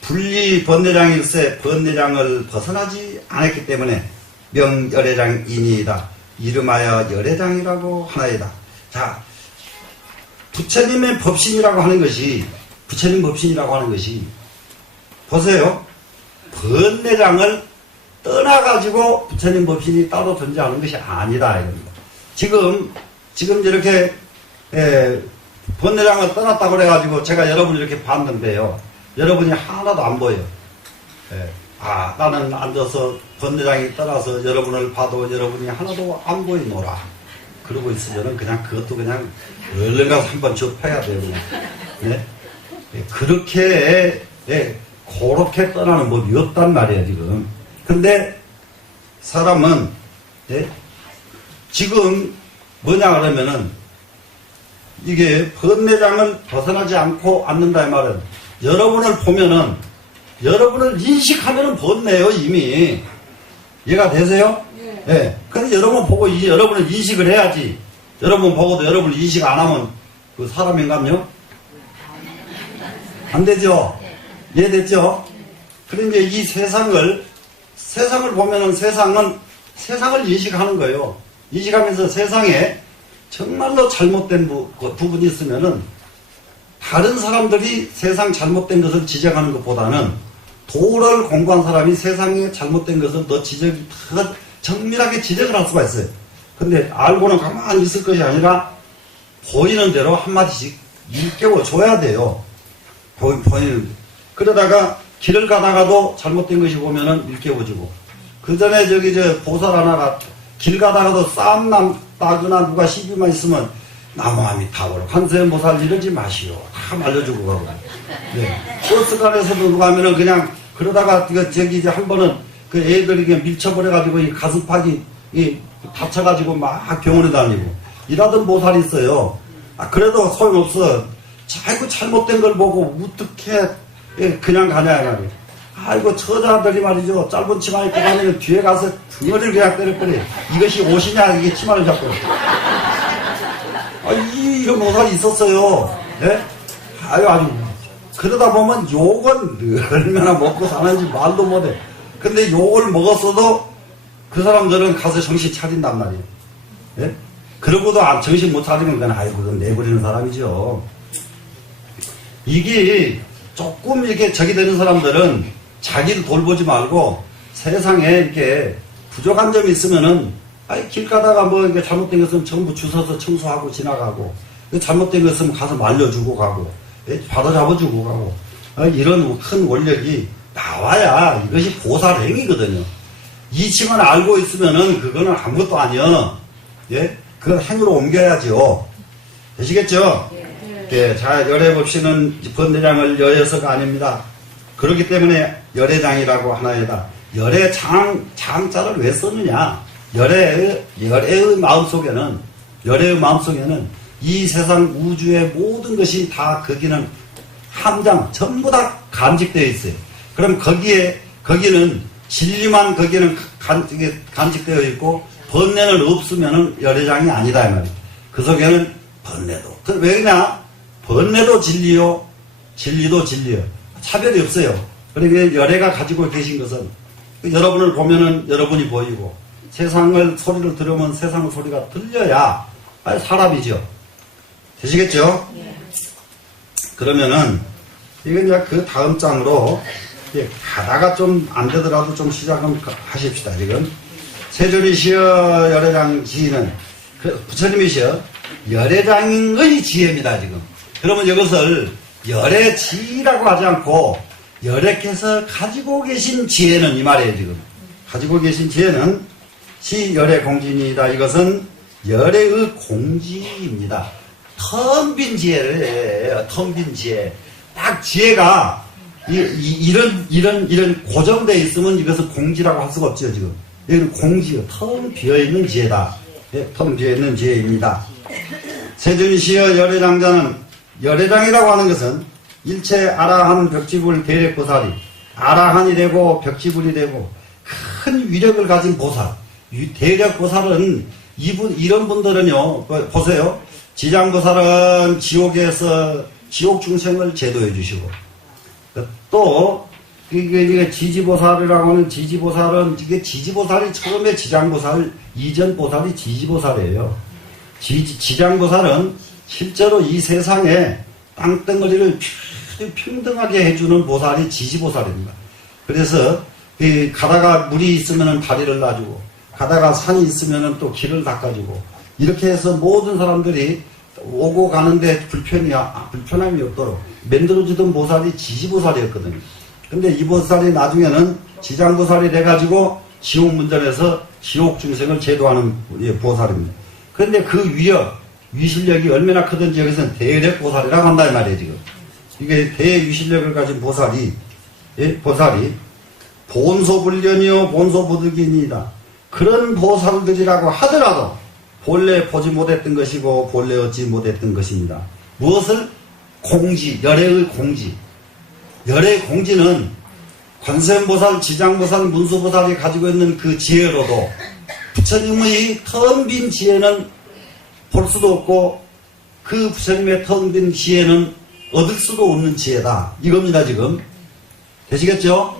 분리 번뇌장일세, 번뇌장을 벗어나지 않았기 때문에 명열애장이니이다. 이름하여 열애장이라고 하나이다. 자, 부처님의 법신이라고 하는 것이, 부처님 법신이라고 하는 것이, 보세요. 번뇌장을 떠나가지고 부처님 법신이 따로 존재하는 것이 아니다, 이겁니다. 지금 이렇게, 번뇌장을 떠났다고 그래가지고 제가 여러분을 이렇게 봤는데요. 여러분이 하나도 안 보여요. 나는 앉아서 번뇌장이 떠나서 여러분을 봐도 여러분이 하나도 안 보이노라. 그러고 있으면은 그냥 그것도 그냥 얼른 가서 한번 접해야 돼요, 그냥. 네? 그렇게, 그렇게 떠나는 법이 없단 말이에요, 지금. 근데 사람은, 지금 뭐냐 그러면은 이게 번뇌장을 벗어나지 않는다 이 말은, 여러분을 보면은, 여러분을 인식하면은 번뇌예요, 이미. 이해가 되세요? 네. 근데 여러분 보고 여러분을 인식을 해야지. 여러분 보고도 여러분을 인식 안 하면 그 사람인가요? 안 되죠? 이해됐죠? 그런데 이 세상을 보면은 세상을 인식하는 거예요. 인식하면서 세상에 정말로 잘못된 부분이 있으면은 다른 사람들이 세상 잘못된 것을 지적하는 것보다는 도를 공부한 사람이 세상에 잘못된 것을 더 정밀하게 지적을 할 수가 있어요. 근데 알고는 가만히 있을 것이 아니라 보이는 대로 한마디씩 일깨워줘야 돼요. 보이는. 그러다가 길을 가다가도 잘못된 것이 보면은 일깨워주고, 그 전에 보살 하나가 길 가다가도 싸움 나거나 누가 시비만 있으면 나무아미타불 관세음 보살 이러지 마시오. 다 말려주고 가고. 네. 버스간에서도 누가 하면은 그냥 그러다가 한 번은 그 애들이 그냥 밀쳐버려가지고 이 가슴팍이 다쳐가지고 막 병원에 다니고 이러던 보살이 있어요. 그래도 소용없어. 자꾸 잘못된 걸 보고 어떻게 그냥 가냐 말이에요. 아이고 처자들이 말이죠. 짧은 치마 입고 다니면 뒤에 가서 등어리를 그냥 때려버려. 이것이 옷이냐 이게 치마를 잡고. 이런 보살이 있었어요. 네? 아주 그러다 보면 욕은 얼마나 먹고 사는지 말도 못해. 근데 욕을 먹었어도 그 사람들은 가서 정신 차린단 말이에요. 예? 그러고도 정신 못 차리면 그건 아이고, 그건 내버리는 사람이죠. 이게 조금 이렇게 적이 되는 사람들은 자기를 돌보지 말고 세상에 이렇게 부족한 점이 있으면은 길 가다가 뭐 이렇게 잘못된 거 있으면 전부 주워서 청소하고 지나가고, 잘못된 거 있으면 가서 말려주고 가고, 바로 잡아주고 가고, 이런 큰 원력이 나와야 이것이 보살행위거든요. 이치만 알고 있으면은 그거는 아무것도 아니야. 예? 그건 행으로 옮겨야죠. 되시겠죠? 예. 자, 열애법씨는 번뇌장을 여여서가 아닙니다. 그렇기 때문에 열애장이라고 하나이다. 장자를 왜 썼느냐? 열애의 마음속에는 이 세상 우주의 모든 것이 다 거기는 함장, 전부 다 간직되어 있어요. 그럼 거기는 진리만 거기는 간직되어 있고, 번뇌는 없으면은 열애장이 아니다, 이 말이에요. 그 속에는 번뇌도. 왜 그러냐? 번뇌도 진리요, 진리도 진리요. 차별이 없어요. 그러니까 열애가 가지고 계신 것은 여러분을 보면은 여러분이 보이고, 세상을 소리를 들으면 세상 소리가 들려야 사람이죠. 되시겠죠? 그러면은 이건 이제 그 다음 장으로 가다가 좀 안 되더라도 좀 시작은 하십시다. 지금 세존이시여 열애장 지혜는 부처님이시여 열애장의 지혜입니다. 지금 그러면 이것을 열애지라고 하지 않고 열애께서 가지고 계신 지혜는 이 말이에요. 지금 가지고 계신 지혜는 시열애공진이다. 이것은 열애의 공지입니다. 텅 빈 지혜를 해요. 텅 빈 지혜. 딱 지혜가 이런 고정되어 있으면 이것은 공지라고 할 수가 없죠. 지금 이건 공지요. 텅 비어있는 지혜다. 예, 텅 비어있는 지혜입니다. 세존이시여 열애장자는, 열애장이라고 하는 것은 일체 아라한 벽지불 대력보살이 아라한이 되고 벽지불이 되고 큰 위력을 가진 보살. 대력보살은 이런 분들은요, 보세요. 지장보살은 지옥에서 지옥 중생을 제도해 주시고, 또 이게 지지보살이라고 하는 지지보살은 이게 지지보살이 처음에 지장보살, 이전 보살이 지지보살이에요. 지장보살은 실제로 이 세상에 땅덩어리를 평등하게 해주는 보살이 지지보살입니다. 그래서 가다가 물이 있으면 다리를 놔주고, 가다가 산이 있으면 또 길을 닦아주고, 이렇게 해서 모든 사람들이 오고 가는데 불편함이 없도록 만들어주던 보살이 지지보살이었거든요. 근데 이 보살이 나중에는 지장보살이 돼가지고 지옥문전에서 지옥 중생을 제도하는 보살입니다. 그런데 그 위실력이 얼마나 크든지 여기서는 대력보살이라고 한다 이 말이에요. 지금 이게 대위실력을 가진 보살이 본소불련이요 본소부득이니이다. 그런 보살들이라고 하더라도 본래 보지 못했던 것이고 본래 얻지 못했던 것입니다. 무엇을? 공지, 열애의 공지. 열애의 공지는 관세음보살, 지장보살, 문수보살이 가지고 있는 그 지혜로도 부처님의 텅 빈 지혜는 볼 수도 없고 그 부처님의 텅 빈 지혜는 얻을 수도 없는 지혜다. 이겁니다. 지금 되시겠죠?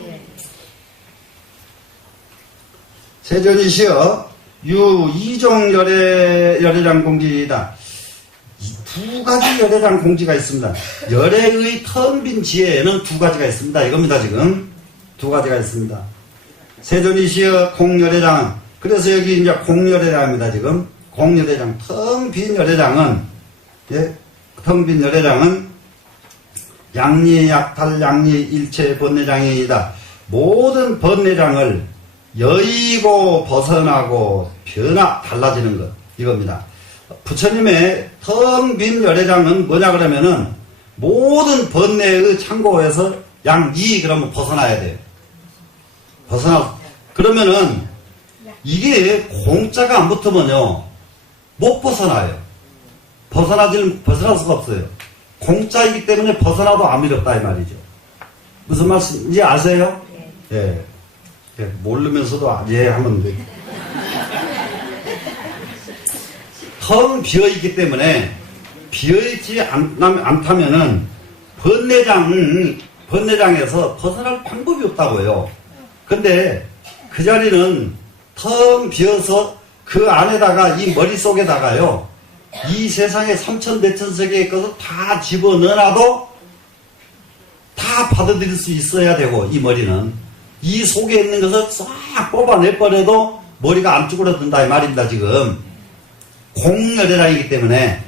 세존이시여 이종 열애장 공지이다. 두 가지 열애장 공지가 있습니다. 열애의 텅 빈 지혜에는 두 가지가 있습니다. 이겁니다. 지금 두 가지가 있습니다. 세존이시여 공열애장은, 그래서 여기 이제 공열애장입니다. 지금 공열애장, 텅 빈 열애장은, 텅 빈 열애장은 양리 약탈 양리 일체 번뇌장이다. 모든 번뇌장을 여의고 벗어나고 달라지는 것, 이겁니다. 부처님의 텅 빈 열애장은 뭐냐 그러면은 모든 번뇌의 창고에서 양이 그러면 벗어나야 돼요. 그러면은 이게 공짜가 안 붙으면요 못 벗어나요. 벗어날 수가 없어요. 공짜이기 때문에 벗어나도 아무 일 없다 이 말이죠. 무슨 말씀인지 아세요? 예. 모르면서도 하면 돼. 텅 비어있기 때문에 비어있지 않다면은 번뇌장에서 벗어날 방법이 없다고요. 근데 그 자리는 텅 비어서 그 안에다가 이 머릿속에다가요, 이 세상의 삼천대천세계의 것을 다 집어넣어놔도 다 받아들일 수 있어야 되고, 이 머리는 이 속에 있는 것을 싹 뽑아내버려도 머리가 안 쭈그러든다 이 말입니다. 지금 공열애장이기 때문에.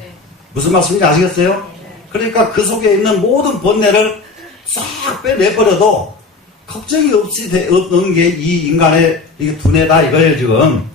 무슨 말씀인지 아시겠어요? 그러니까 그 속에 있는 모든 번뇌를 싹 빼내버려도 걱정이 없이 없는 게 이 인간의 이게 두뇌다 이거예요 지금.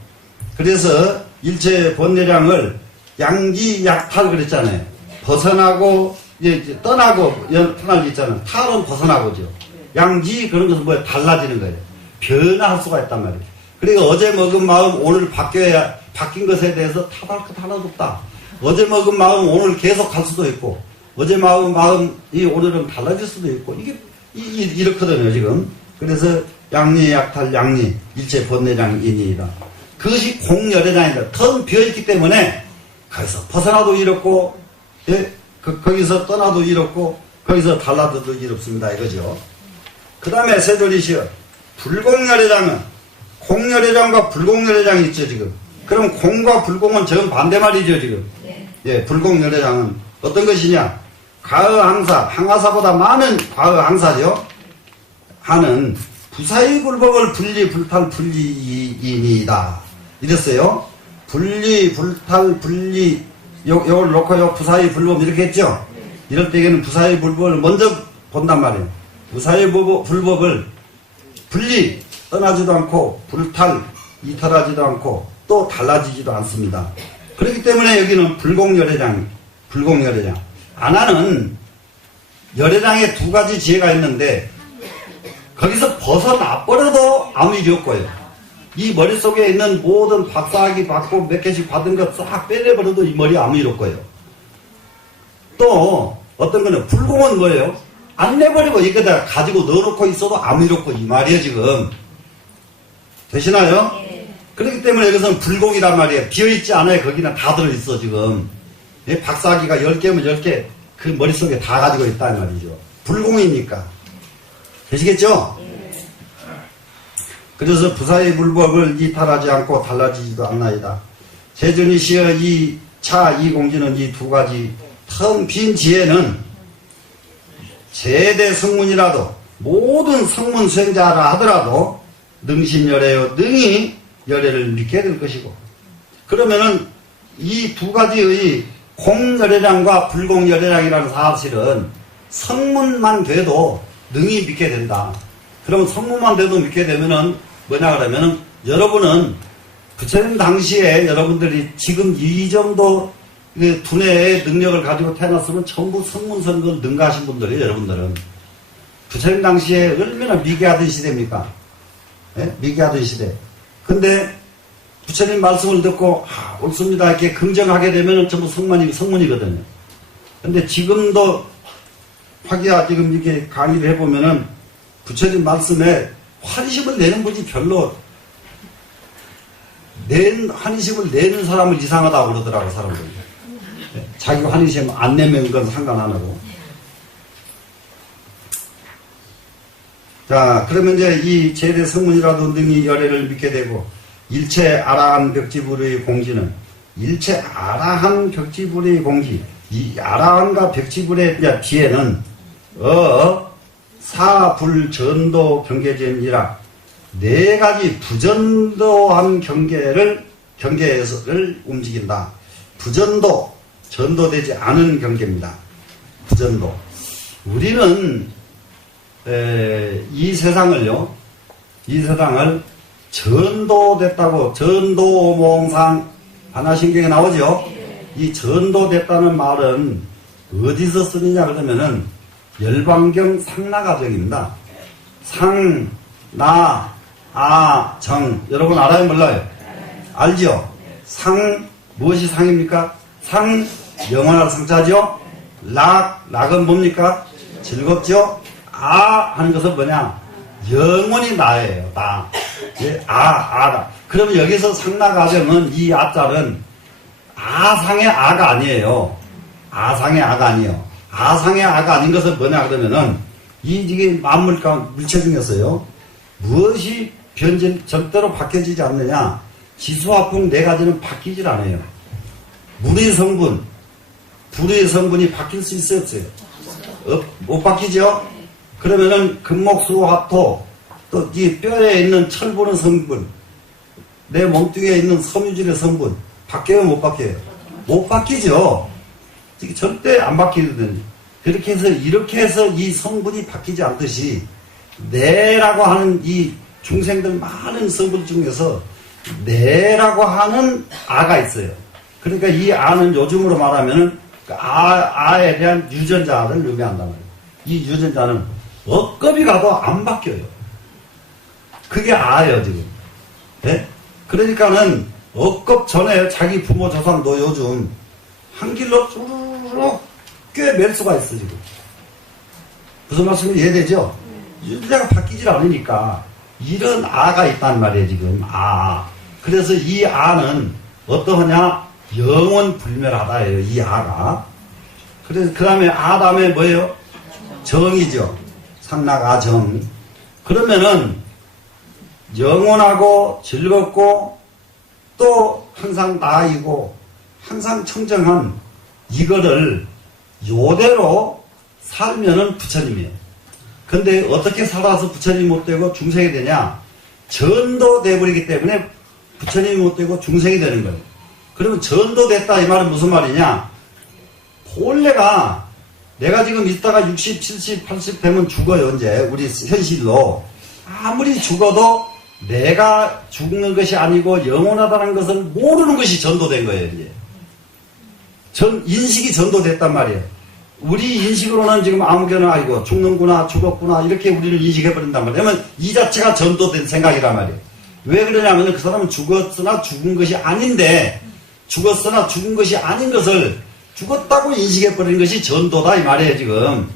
그래서 일체 번뇌장을 양지약탈 그랬잖아요. 벗어나고 이제 떠나고 떠날 게 있잖아요. 탈은 벗어나고죠. 양지 그런 것은 뭐야? 달라지는 거예요. 변화할 수가 있단 말이에요. 그러니까 어제 먹은 마음 오늘 바뀐 것에 대해서 탓할 것 하나도 없다. 어제 먹은 마음 오늘 계속 갈 수도 있고, 어제 마음이 오늘은 달라질 수도 있고, 이게 이렇거든요 지금. 그래서 양리약탈 양리 일체 번뇌장이니이다. 그것이 공열애장이다. 텅 비어있기 때문에 거기서 벗어나도 이렇고, 예? 거기서 떠나도 이렇고, 거기서 달라져도 이렇습니다 이거죠. 그 다음에 세돌이시여 불공열애장은 공열애장과 불공열애장이 있죠 지금. 그럼 공과 불공은 정반대 말이죠 지금. 예, 불공열애장은 어떤 것이냐? 가의항사, 항하사보다 많은 가의항사죠. 하는 부사의 불법을 분리, 불탈, 분리이니다. 이랬어요. 분리, 불탈, 분리, 요걸 놓고 요 부사의 불법 이렇게 했죠. 이럴 때에는 부사의 불법을 먼저 본단 말이에요. 부사의 불법을 분리, 떠나지도 않고, 불탈, 이탈하지도 않고, 또 달라지지도 않습니다. 그렇기 때문에 여기는 불공열애장. 안하는 열애장에 두 가지 지혜가 있는데, 거기서 벗어나버려도 아무 일이 없고요. 이 머릿속에 있는 모든 박사학위 받고 몇 개씩 받은 것 싹 빼내버려도 이 머리에 아무 일 없고요. 또 어떤 거는 불공은 뭐예요? 안 내버리고 이거다 가지고 넣어놓고 있어도 아무 일 없고 이 말이에요 지금. 되시나요? 그렇기 때문에 여기서는 불공이란 말이에요. 비어있지 않아요. 거기는 다 들어있어 지금. 박사학위가 10개면 10개 그 머릿속에 다 가지고 있다는 말이죠. 불공이니까. 되시겠죠? 그래서 부사의 불법을 이탈하지 않고 달라지지도 않나이다. 세존이시여 이 차, 이 공지는 이 두 가지 텅 빈 지혜는 제대 성문이라도 모든 성문 수행자라 하더라도 능심열애요 능히 열애를 믿게 될 것이고, 그러면은 이 두 가지의 공열애장과 불공열애장이라는 사실은 성문만 돼도 능히 믿게 된다. 그럼 성문만 돼도 믿게 되면은 뭐냐 그러면은 여러분은 부처님 당시에 여러분들이 지금 이 정도 두뇌의 능력을 가지고 태어났으면 전부 성문선걸 능가하신 분들이에요. 여러분들은 부처님 당시에 얼마나 미개하던 시대입니까? 예? 미개하던 시대. 근데 부처님 말씀을 듣고 옳습니다 이렇게 긍정하게 되면은 전부 성문이거든요. 근데 지금도 화기야 지금 이렇게 강의를 해보면은 부처님 말씀에 환심을 내는 분이 별로 환심을 내는 사람을 이상하다고 그러더라고 사람들이. 자기 환심 안 내면 그건 상관 안 하고. 자, 그러면 이제 이 제대 성문이라도 능히 열애를 믿게 되고, 일체 아라한 벽지불의 공지는 일체 아라한 벽지불의 공지, 이 아라한과 벽지불의 뒤에는 사불전도 경계전이라 네 가지 부전도한 경계를 움직인다. 부전도, 전도되지 않은 경계입니다. 부전도. 우리는 이 세상을 전도됐다고, 전도몽상 반야신경에 나오죠. 이 전도됐다는 말은 어디서 쓰느냐 그러면은 열반경 상나가정입니다. 상, 나, 아, 정. 여러분 알아요 몰라요? 알죠? 상, 무엇이 상입니까? 상, 영원할 상자죠? 락은 뭡니까? 즐겁죠? 아 하는 것은 뭐냐? 영원히 나예요. 나. 예, 아라. 그러면 여기서 상나가정은 이 아자는 아상의 아가 아니에요. 아상의 아가 아니에요. 아상의 아가 아닌 것은 뭐냐 그러면은 이게 만물 가운데 물체 중에서요 무엇이 절대로 바뀌어지지 않느냐. 지수화풍 네 가지는 바뀌질 않아요. 물의 성분, 불의 성분이 바뀔 수 있어요 없어요? 못 바뀌죠? 그러면은 금목수화토 또 이 뼈에 있는 철분의 성분 내 몸뚱이에 있는 섬유질의 성분 바뀌어요 못 바뀌어요? 못 바뀌죠. 이게 절대 안 바뀌거든요. 그렇게 해서 이렇게 해서 이 성분이 바뀌지 않듯이 뇌라고 하는 이 중생들 많은 성분 중에서 뇌라고 하는 아가 있어요. 그러니까 이 아는 요즘으로 말하면은 그 아에 대한 유전자를 의미한단 말이에요. 이 유전자는 억겁이 가도 안 바뀌어요. 그게 아예요 지금. 네? 그러니까는 억겁 전에 자기 부모 조상도 요즘 한 길로 쭈르륵 꽤 맬 수가 있어 지금. 무슨 말씀인지 이해되죠? 유전자가 바뀌질 않으니까 이런 아가 있단 말이에요 지금. 아. 그래서 이 아는 어떠하냐? 영원 불멸하다예요 이 아가. 그래서 그 다음에 아 다음에 뭐예요? 정이죠. 상락아정. 그러면은 영원하고 즐겁고 또 항상 나이고 항상 청정한 이거를 요대로 살면은 부처님이에요. 근데 어떻게 살아서 부처님이 못 되고 중생이 되냐? 전도돼 버리기 때문에 부처님이 못 되고 중생이 되는 거예요. 그러면 전도됐다 이 말은 무슨 말이냐? 본래가 내가 지금 있다가 60, 70, 80 되면 죽어요 이제 우리 현실로. 아무리 죽어도 내가 죽는 것이 아니고 영원하다는 것을 모르는 것이 전도된 거예요 이제. 인식이 전도됐단 말이에요. 우리 인식으로는 지금 아무개나 아니고 죽는구나 죽었구나 이렇게 우리를 인식해버린단 말이에요. 그러면 이 자체가 전도된 생각이란 말이에요. 왜 그러냐면 그 사람은 죽었으나 죽은 것이 아닌데 죽었으나 죽은 것이 아닌 것을 죽었다고 인식해버린 것이 전도다 이 말이에요 지금.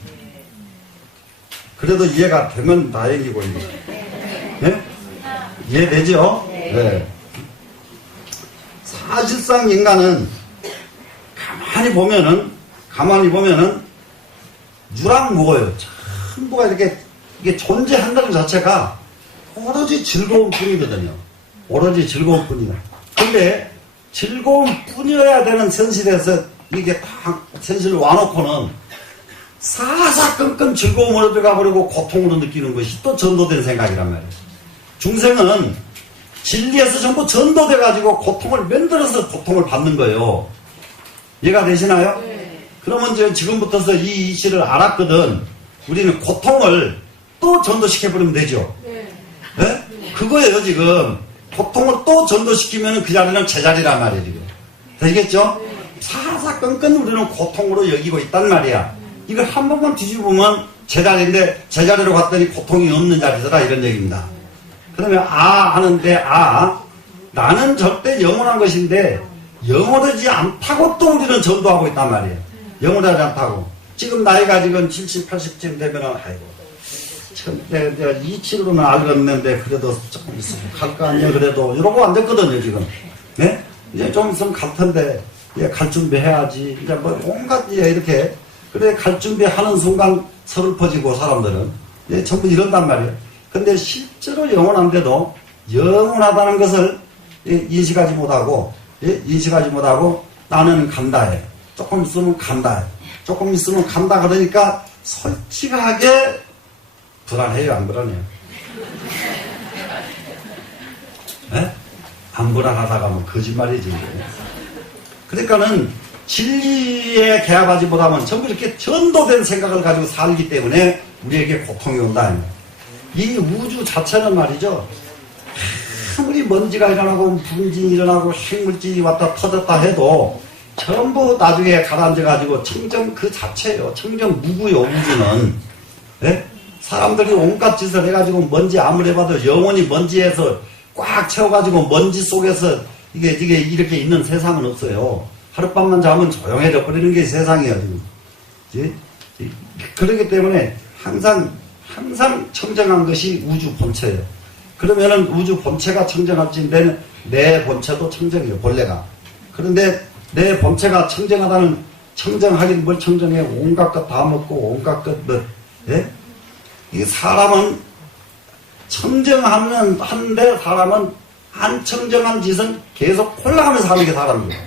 그래도 이해가 되면 다행이고 네? 이해되죠? 네. 사실상 인간은 가만히 보면은 유랑무거워요. 전부가 이게 존재한다는 자체가 오로지 즐거운 뿐이거든요. 오로지 즐거운 뿐이다. 근데 즐거운 뿐이어야 되는 현실에서 이게 딱 현실을 와놓고는 사사건건 즐거움으로 들어가 버리고 고통으로 느끼는 것이 또 전도된 생각이란 말이에요. 중생은 진리에서 전부 전도돼가지고 고통을 만들어서 고통을 받는 거예요. 이해가 되시나요? 네. 그러면 이제 지금부터서 이 이치를 알았거든. 우리는 고통을 또 전도시켜버리면 되죠. 네? 네? 그거예요 지금. 고통을 또 전도시키면 그 자리는 제자리란 말이에요 지금. 되겠죠? 네. 사사건건 우리는 고통으로 여기고 있단 말이야. 이걸 한 번만 뒤집으면 제자리인데 제자리로 갔더니 고통이 없는 자리더라 이런 얘기입니다. 그러면 하는데 나는 절대 영원한 것인데 영원하지 않다고 또 우리는 전도하고 있단 말이에요. 영원하지 않다고. 지금 나이가 지금 70, 80쯤 되면은 아이고 내가 이치로는 알겠는데 그래도 조금 있으면 갈 거 아니에요. 그래도 이러고 안 됐거든요 지금. 네? 이제 좀 있으면 갈 텐데 갈 준비해야지. 이제 뭐 온갖 이렇게 그래 갈 준비하는 순간 서글퍼지고 사람들은 전부 이런단 말이에요. 근데 실제로 영원한데도 영원하다는 것을 인식하지 못하고 나는 간다 해. 조금 있으면 간다 해. 조금 있으면 간다 그러니까 솔직하게 불안해요 안 불안해요? 네? 안 불안하다가 뭐 거짓말이지. 그러니까는 진리에 개합하지 못하면 전부 이렇게 전도된 생각을 가지고 살기 때문에 우리에게 고통이 온다. 이 우주 자체는 말이죠. 아무리 먼지가 일어나고 분진이 일어나고 핵물질이 왔다 터졌다 해도 전부 나중에 가라앉아가지고 청정 그 자체예요. 청정 무구요 우주는. 네? 사람들이 온갖 짓을 해가지고 먼지 아무리 해봐도 영원히 먼지에서 꽉 채워가지고 먼지 속에서 이게 이렇게 있는 세상은 없어요. 하룻밤만 자면 조용해져 버리는 게 세상이에요 지금. 그렇기 때문에 항상 청정한 것이 우주 본체예요. 그러면은 우주 본체가 청정할지 내 본체도 청정이에요 본래가. 그런데 내 본체가 청정하다는 청정하긴 뭘 청정해. 온갖 것 다 먹고, 온갖 것, 예? 이 사람은 청정하면 한데, 사람은 안 청정한 짓을 계속 골라가면서 하는 게 사람이에요.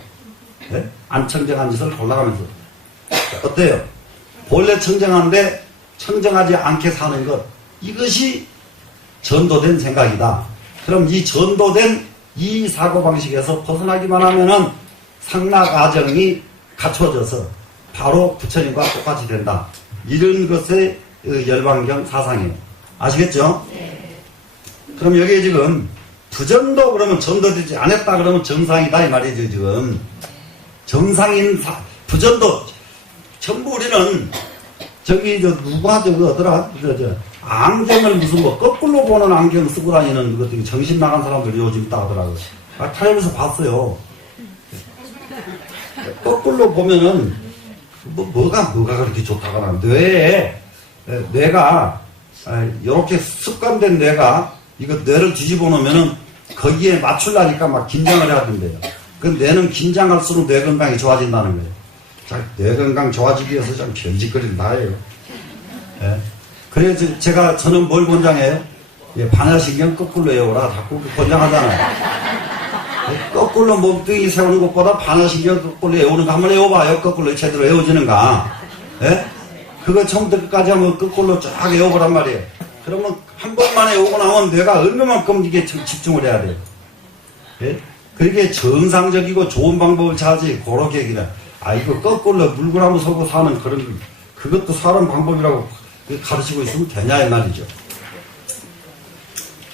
예? 안 청정한 짓을 골라가면서. 어때요? 본래 청정한데, 청정하지 않게 사는 것. 이것이 전도된 생각이다. 그럼 이 전도된 이 사고방식에서 벗어나기만 하면은 상락아정이 갖춰져서 바로 부처님과 똑같이 된다. 이런 것의 열반경 사상이에요. 아시겠죠? 네. 그럼 여기에 지금 부전도 그러면 전도되지 않았다 그러면 정상이다 이 말이죠. 지금 정상인 부전도 전부 우리는 저기 누가 저거 어더라 안경을 무슨 뭐 거꾸로 보는 안경 쓰고 다니는 것들이 정신 나간 사람들 요즘 있다 하더라고요. 텔레비에서 봤어요. 거꾸로 보면은 뭐가 그렇게 좋다거나 뇌가 이렇게 습관된 뇌가 이거 뇌를 뒤집어 놓으면은 거기에 맞추려니까 막 긴장을 해야 된대요. 그 뇌는 긴장할수록 뇌 건강이 좋아진다는 거예요. 자, 뇌 건강 좋아지기 위해서 좀 결직거리는 나예요. 예. 그래서 저는 뭘 권장해요? 예, 반야신경 거꾸로 외워라. 자꾸 권장하잖아요. 거꾸로 몸뚱이 세우는 것보다 반야신경 거꾸로 외우는 거 한번 외워봐요. 거꾸로 제대로 외워지는가. 예? 그거 처음부터 끝까지 한번 거꾸로 쫙 외워보란 말이에요. 그러면 한 번만에 외우고 나면 뇌가 얼마만큼 이게 집중을 해야 돼요. 예? 그렇게 정상적이고 좋은 방법을 찾지, 그렇게 그냥, 이거 거꾸로 물구나무 서고 사는 그것도 사람 방법이라고 가르치고 있으면 되냐, 이 말이죠.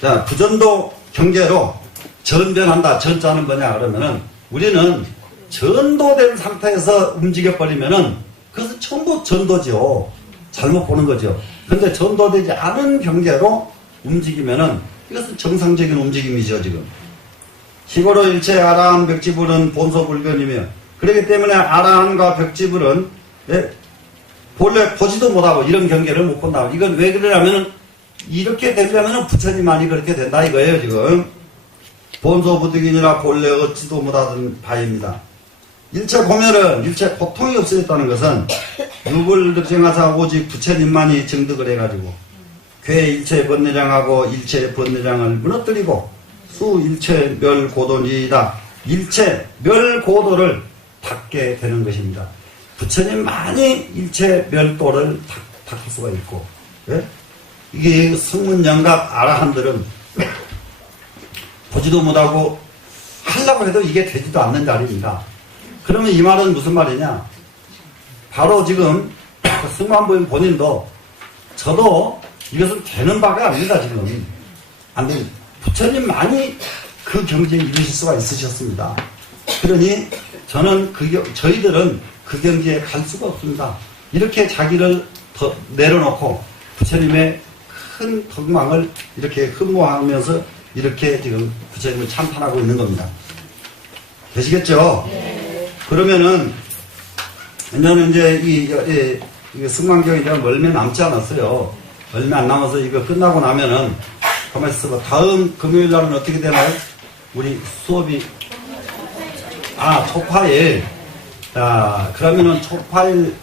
자, 부전도 경계로 전변한다. 전자는 뭐냐, 그러면은, 우리는 전도된 상태에서 움직여버리면은, 그것은 전부 전도죠. 잘못 보는 거죠. 근데 전도되지 않은 경계로 움직이면은, 이것은 정상적인 움직임이죠, 지금. 시고로 일체 아라한 벽지불은 본소불변이며, 그렇기 때문에 아라한과 벽지불은, 예, 본래 보지도 못하고 이런 경계를 못 본다. 이건 왜 그러냐면은, 이렇게 되려면은 부처님만이 그렇게 된다 이거예요, 지금. 본소부득이니라 본래 얻지도 못하던 바입니다. 일체 공멸은, 일체 고통이 없어졌다는 것은, 육을 득정하사 오직 부처님만이 증득을 해가지고, 괴 일체 번뇌량하고 일체 번뇌량을 무너뜨리고, 수 일체 멸고도니이다. 일체 멸고도를 닦게 되는 것입니다. 부처님만이 일체 멸도를 닦을 수가 있고, 예? 이게 성문영각 아라한들은 보지도 못하고 하려고 해도 이게 되지도 않는 자리입니다. 그러면 이 말은 무슨 말이냐? 바로 지금 승만부인 본인도 저도 이것은 되는 바가 아닙니다. 지금 안 됩니다. 부처님만이 그 경지에 이르실 수가 있으셨습니다. 그러니 저희들은 그 경지에 갈 수가 없습니다. 이렇게 자기를 더 내려놓고 부처님의 큰 덕망을 이렇게 흠모하면서 이렇게 지금 부처님을 참판하고 있는 겁니다. 되시겠죠? 네. 그러면은 저는 이제 이 승만경이 이제 얼마 남지 않았어요. 얼마 안 남아서 이거 끝나고 나면은 가만히 있어봐. 다음 금요일 날은 어떻게 되나요? 우리 수업이 초파일. 자, 그러면은 초파일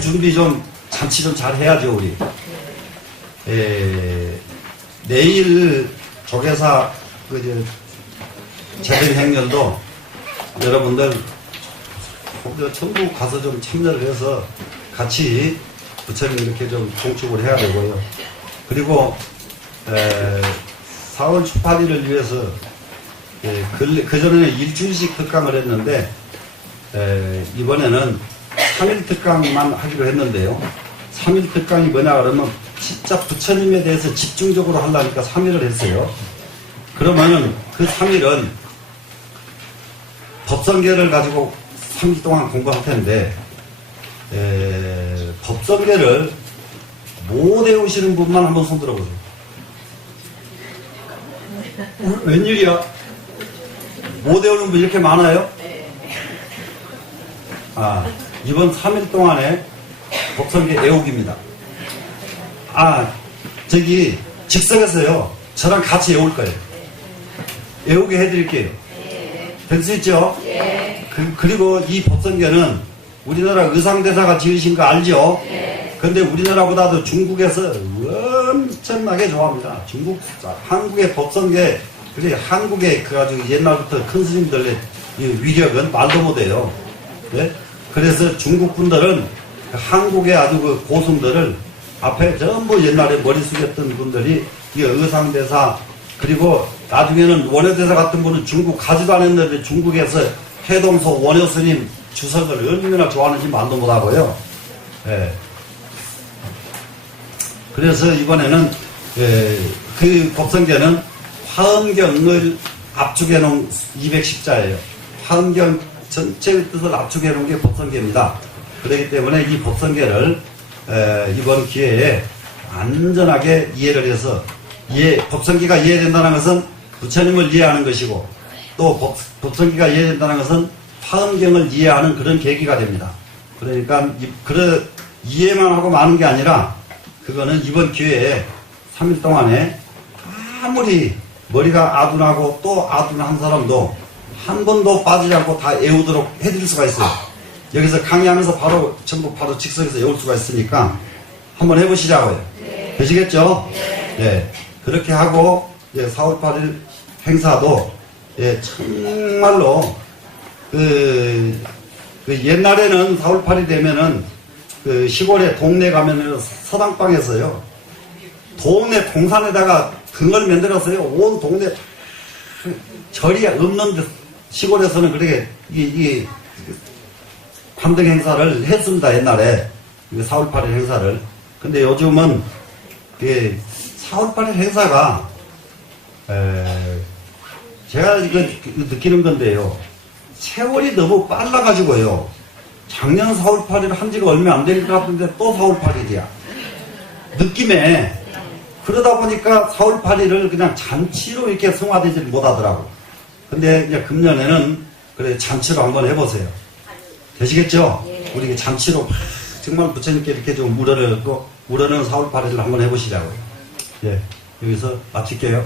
준비 좀 잔치 좀 잘 해야죠, 우리. 내일 조계사 재정 행렬도 여러분들 전부 가서 좀 참여를 해서 같이 부처님 이렇게 좀 종축을 해야 되고요. 그리고 4월 18일을 위해서 그전에는 일주일씩 특강을 했는데 이번에는 3일 특강만 하기로 했는데요. 3일 특강이 뭐냐 그러면 진짜 부처님에 대해서 집중적으로 하려니까 3일을 했어요. 그러면은 그 3일은 법성계를 가지고 3일 동안 공부할 텐데 법성계를 못 외우시는 분만 한번 손 들어보세요. 웬일이야? 못 외우는 분 이렇게 많아요? 이번 3일 동안에 법성계 외우기입니다. 즉석에서요, 저랑 같이 외울 거예요. 외우게 해드릴게요. 될 수 있죠? 예. 그리고 이 법성계는 우리나라 의상대사가 지으신 거 알죠? 근데 우리나라보다도 중국에서 엄청나게 좋아합니다. 한국의 법성계, 그래, 한국의 그가지고 옛날부터 큰 스님들의 이 위력은 말도 못해요. 네? 그래서 중국 분들은 한국의 아주 그 고승들을 앞에 전부 옛날에 머리 숙였던 분들이 이 의상대사, 그리고 나중에는 원효대사 같은 분은 중국 가지도 않았는데 중국에서 해동소 원효스님 주석을 얼마나 좋아하는지 말도 못하고요. 예. 그래서 이번에는 그 법성계는 화엄경을 압축해 놓은 210자예요. 화엄경 전체의 뜻을 압축해 놓은 게 법성계입니다. 그렇기 때문에 이 법성계를 이번 기회에 안전하게 이해를 해서 법성계가 이해된다는 것은 부처님을 이해하는 것이고 또 법성계가 이해된다는 것은 화엄경을 이해하는 그런 계기가 됩니다. 그러니까 이해만 하고 마는 게 아니라 그거는 이번 기회에 3일 동안에 아무리 머리가 아둔하고 또 아둔한 사람도 한 번도 빠지지 않고 다 외우도록 해드릴 수가 있어요. 여기서 강의하면서 전부 바로 즉석에서 외울 수가 있으니까 한번 해보시자고요. 되시겠죠? 네. 그렇게 하고 4월 8일 행사도 정말로 옛날에는 4월 8일 되면은 시골에 동네 가면은 서당방에서요. 동네 동산에다가 등을 만들었어요. 온 동네 절이 없는 시골에서는 그렇게 이 관등 행사를 했습니다. 옛날에 4월 8일 행사를. 근데 요즘은 4월 8일 행사가 제가 이거 느끼는 건데요. 세월이 너무 빨라가지고요. 작년 4월 8일 한 지가 얼마 안 될 것 같은데 또 4월 8일이야. 느낌에. 그러다 보니까 4월 8일을 그냥 잔치로 이렇게 승화되지 못하더라고. 근데 이제 금년에는 그래 잔치로 한번 해보세요. 되시겠죠? 우리 잔치로 정말 부처님께 이렇게 좀 우러는 4월 8일을 한번 해보시자고요. 예, 여기서 마칠게요.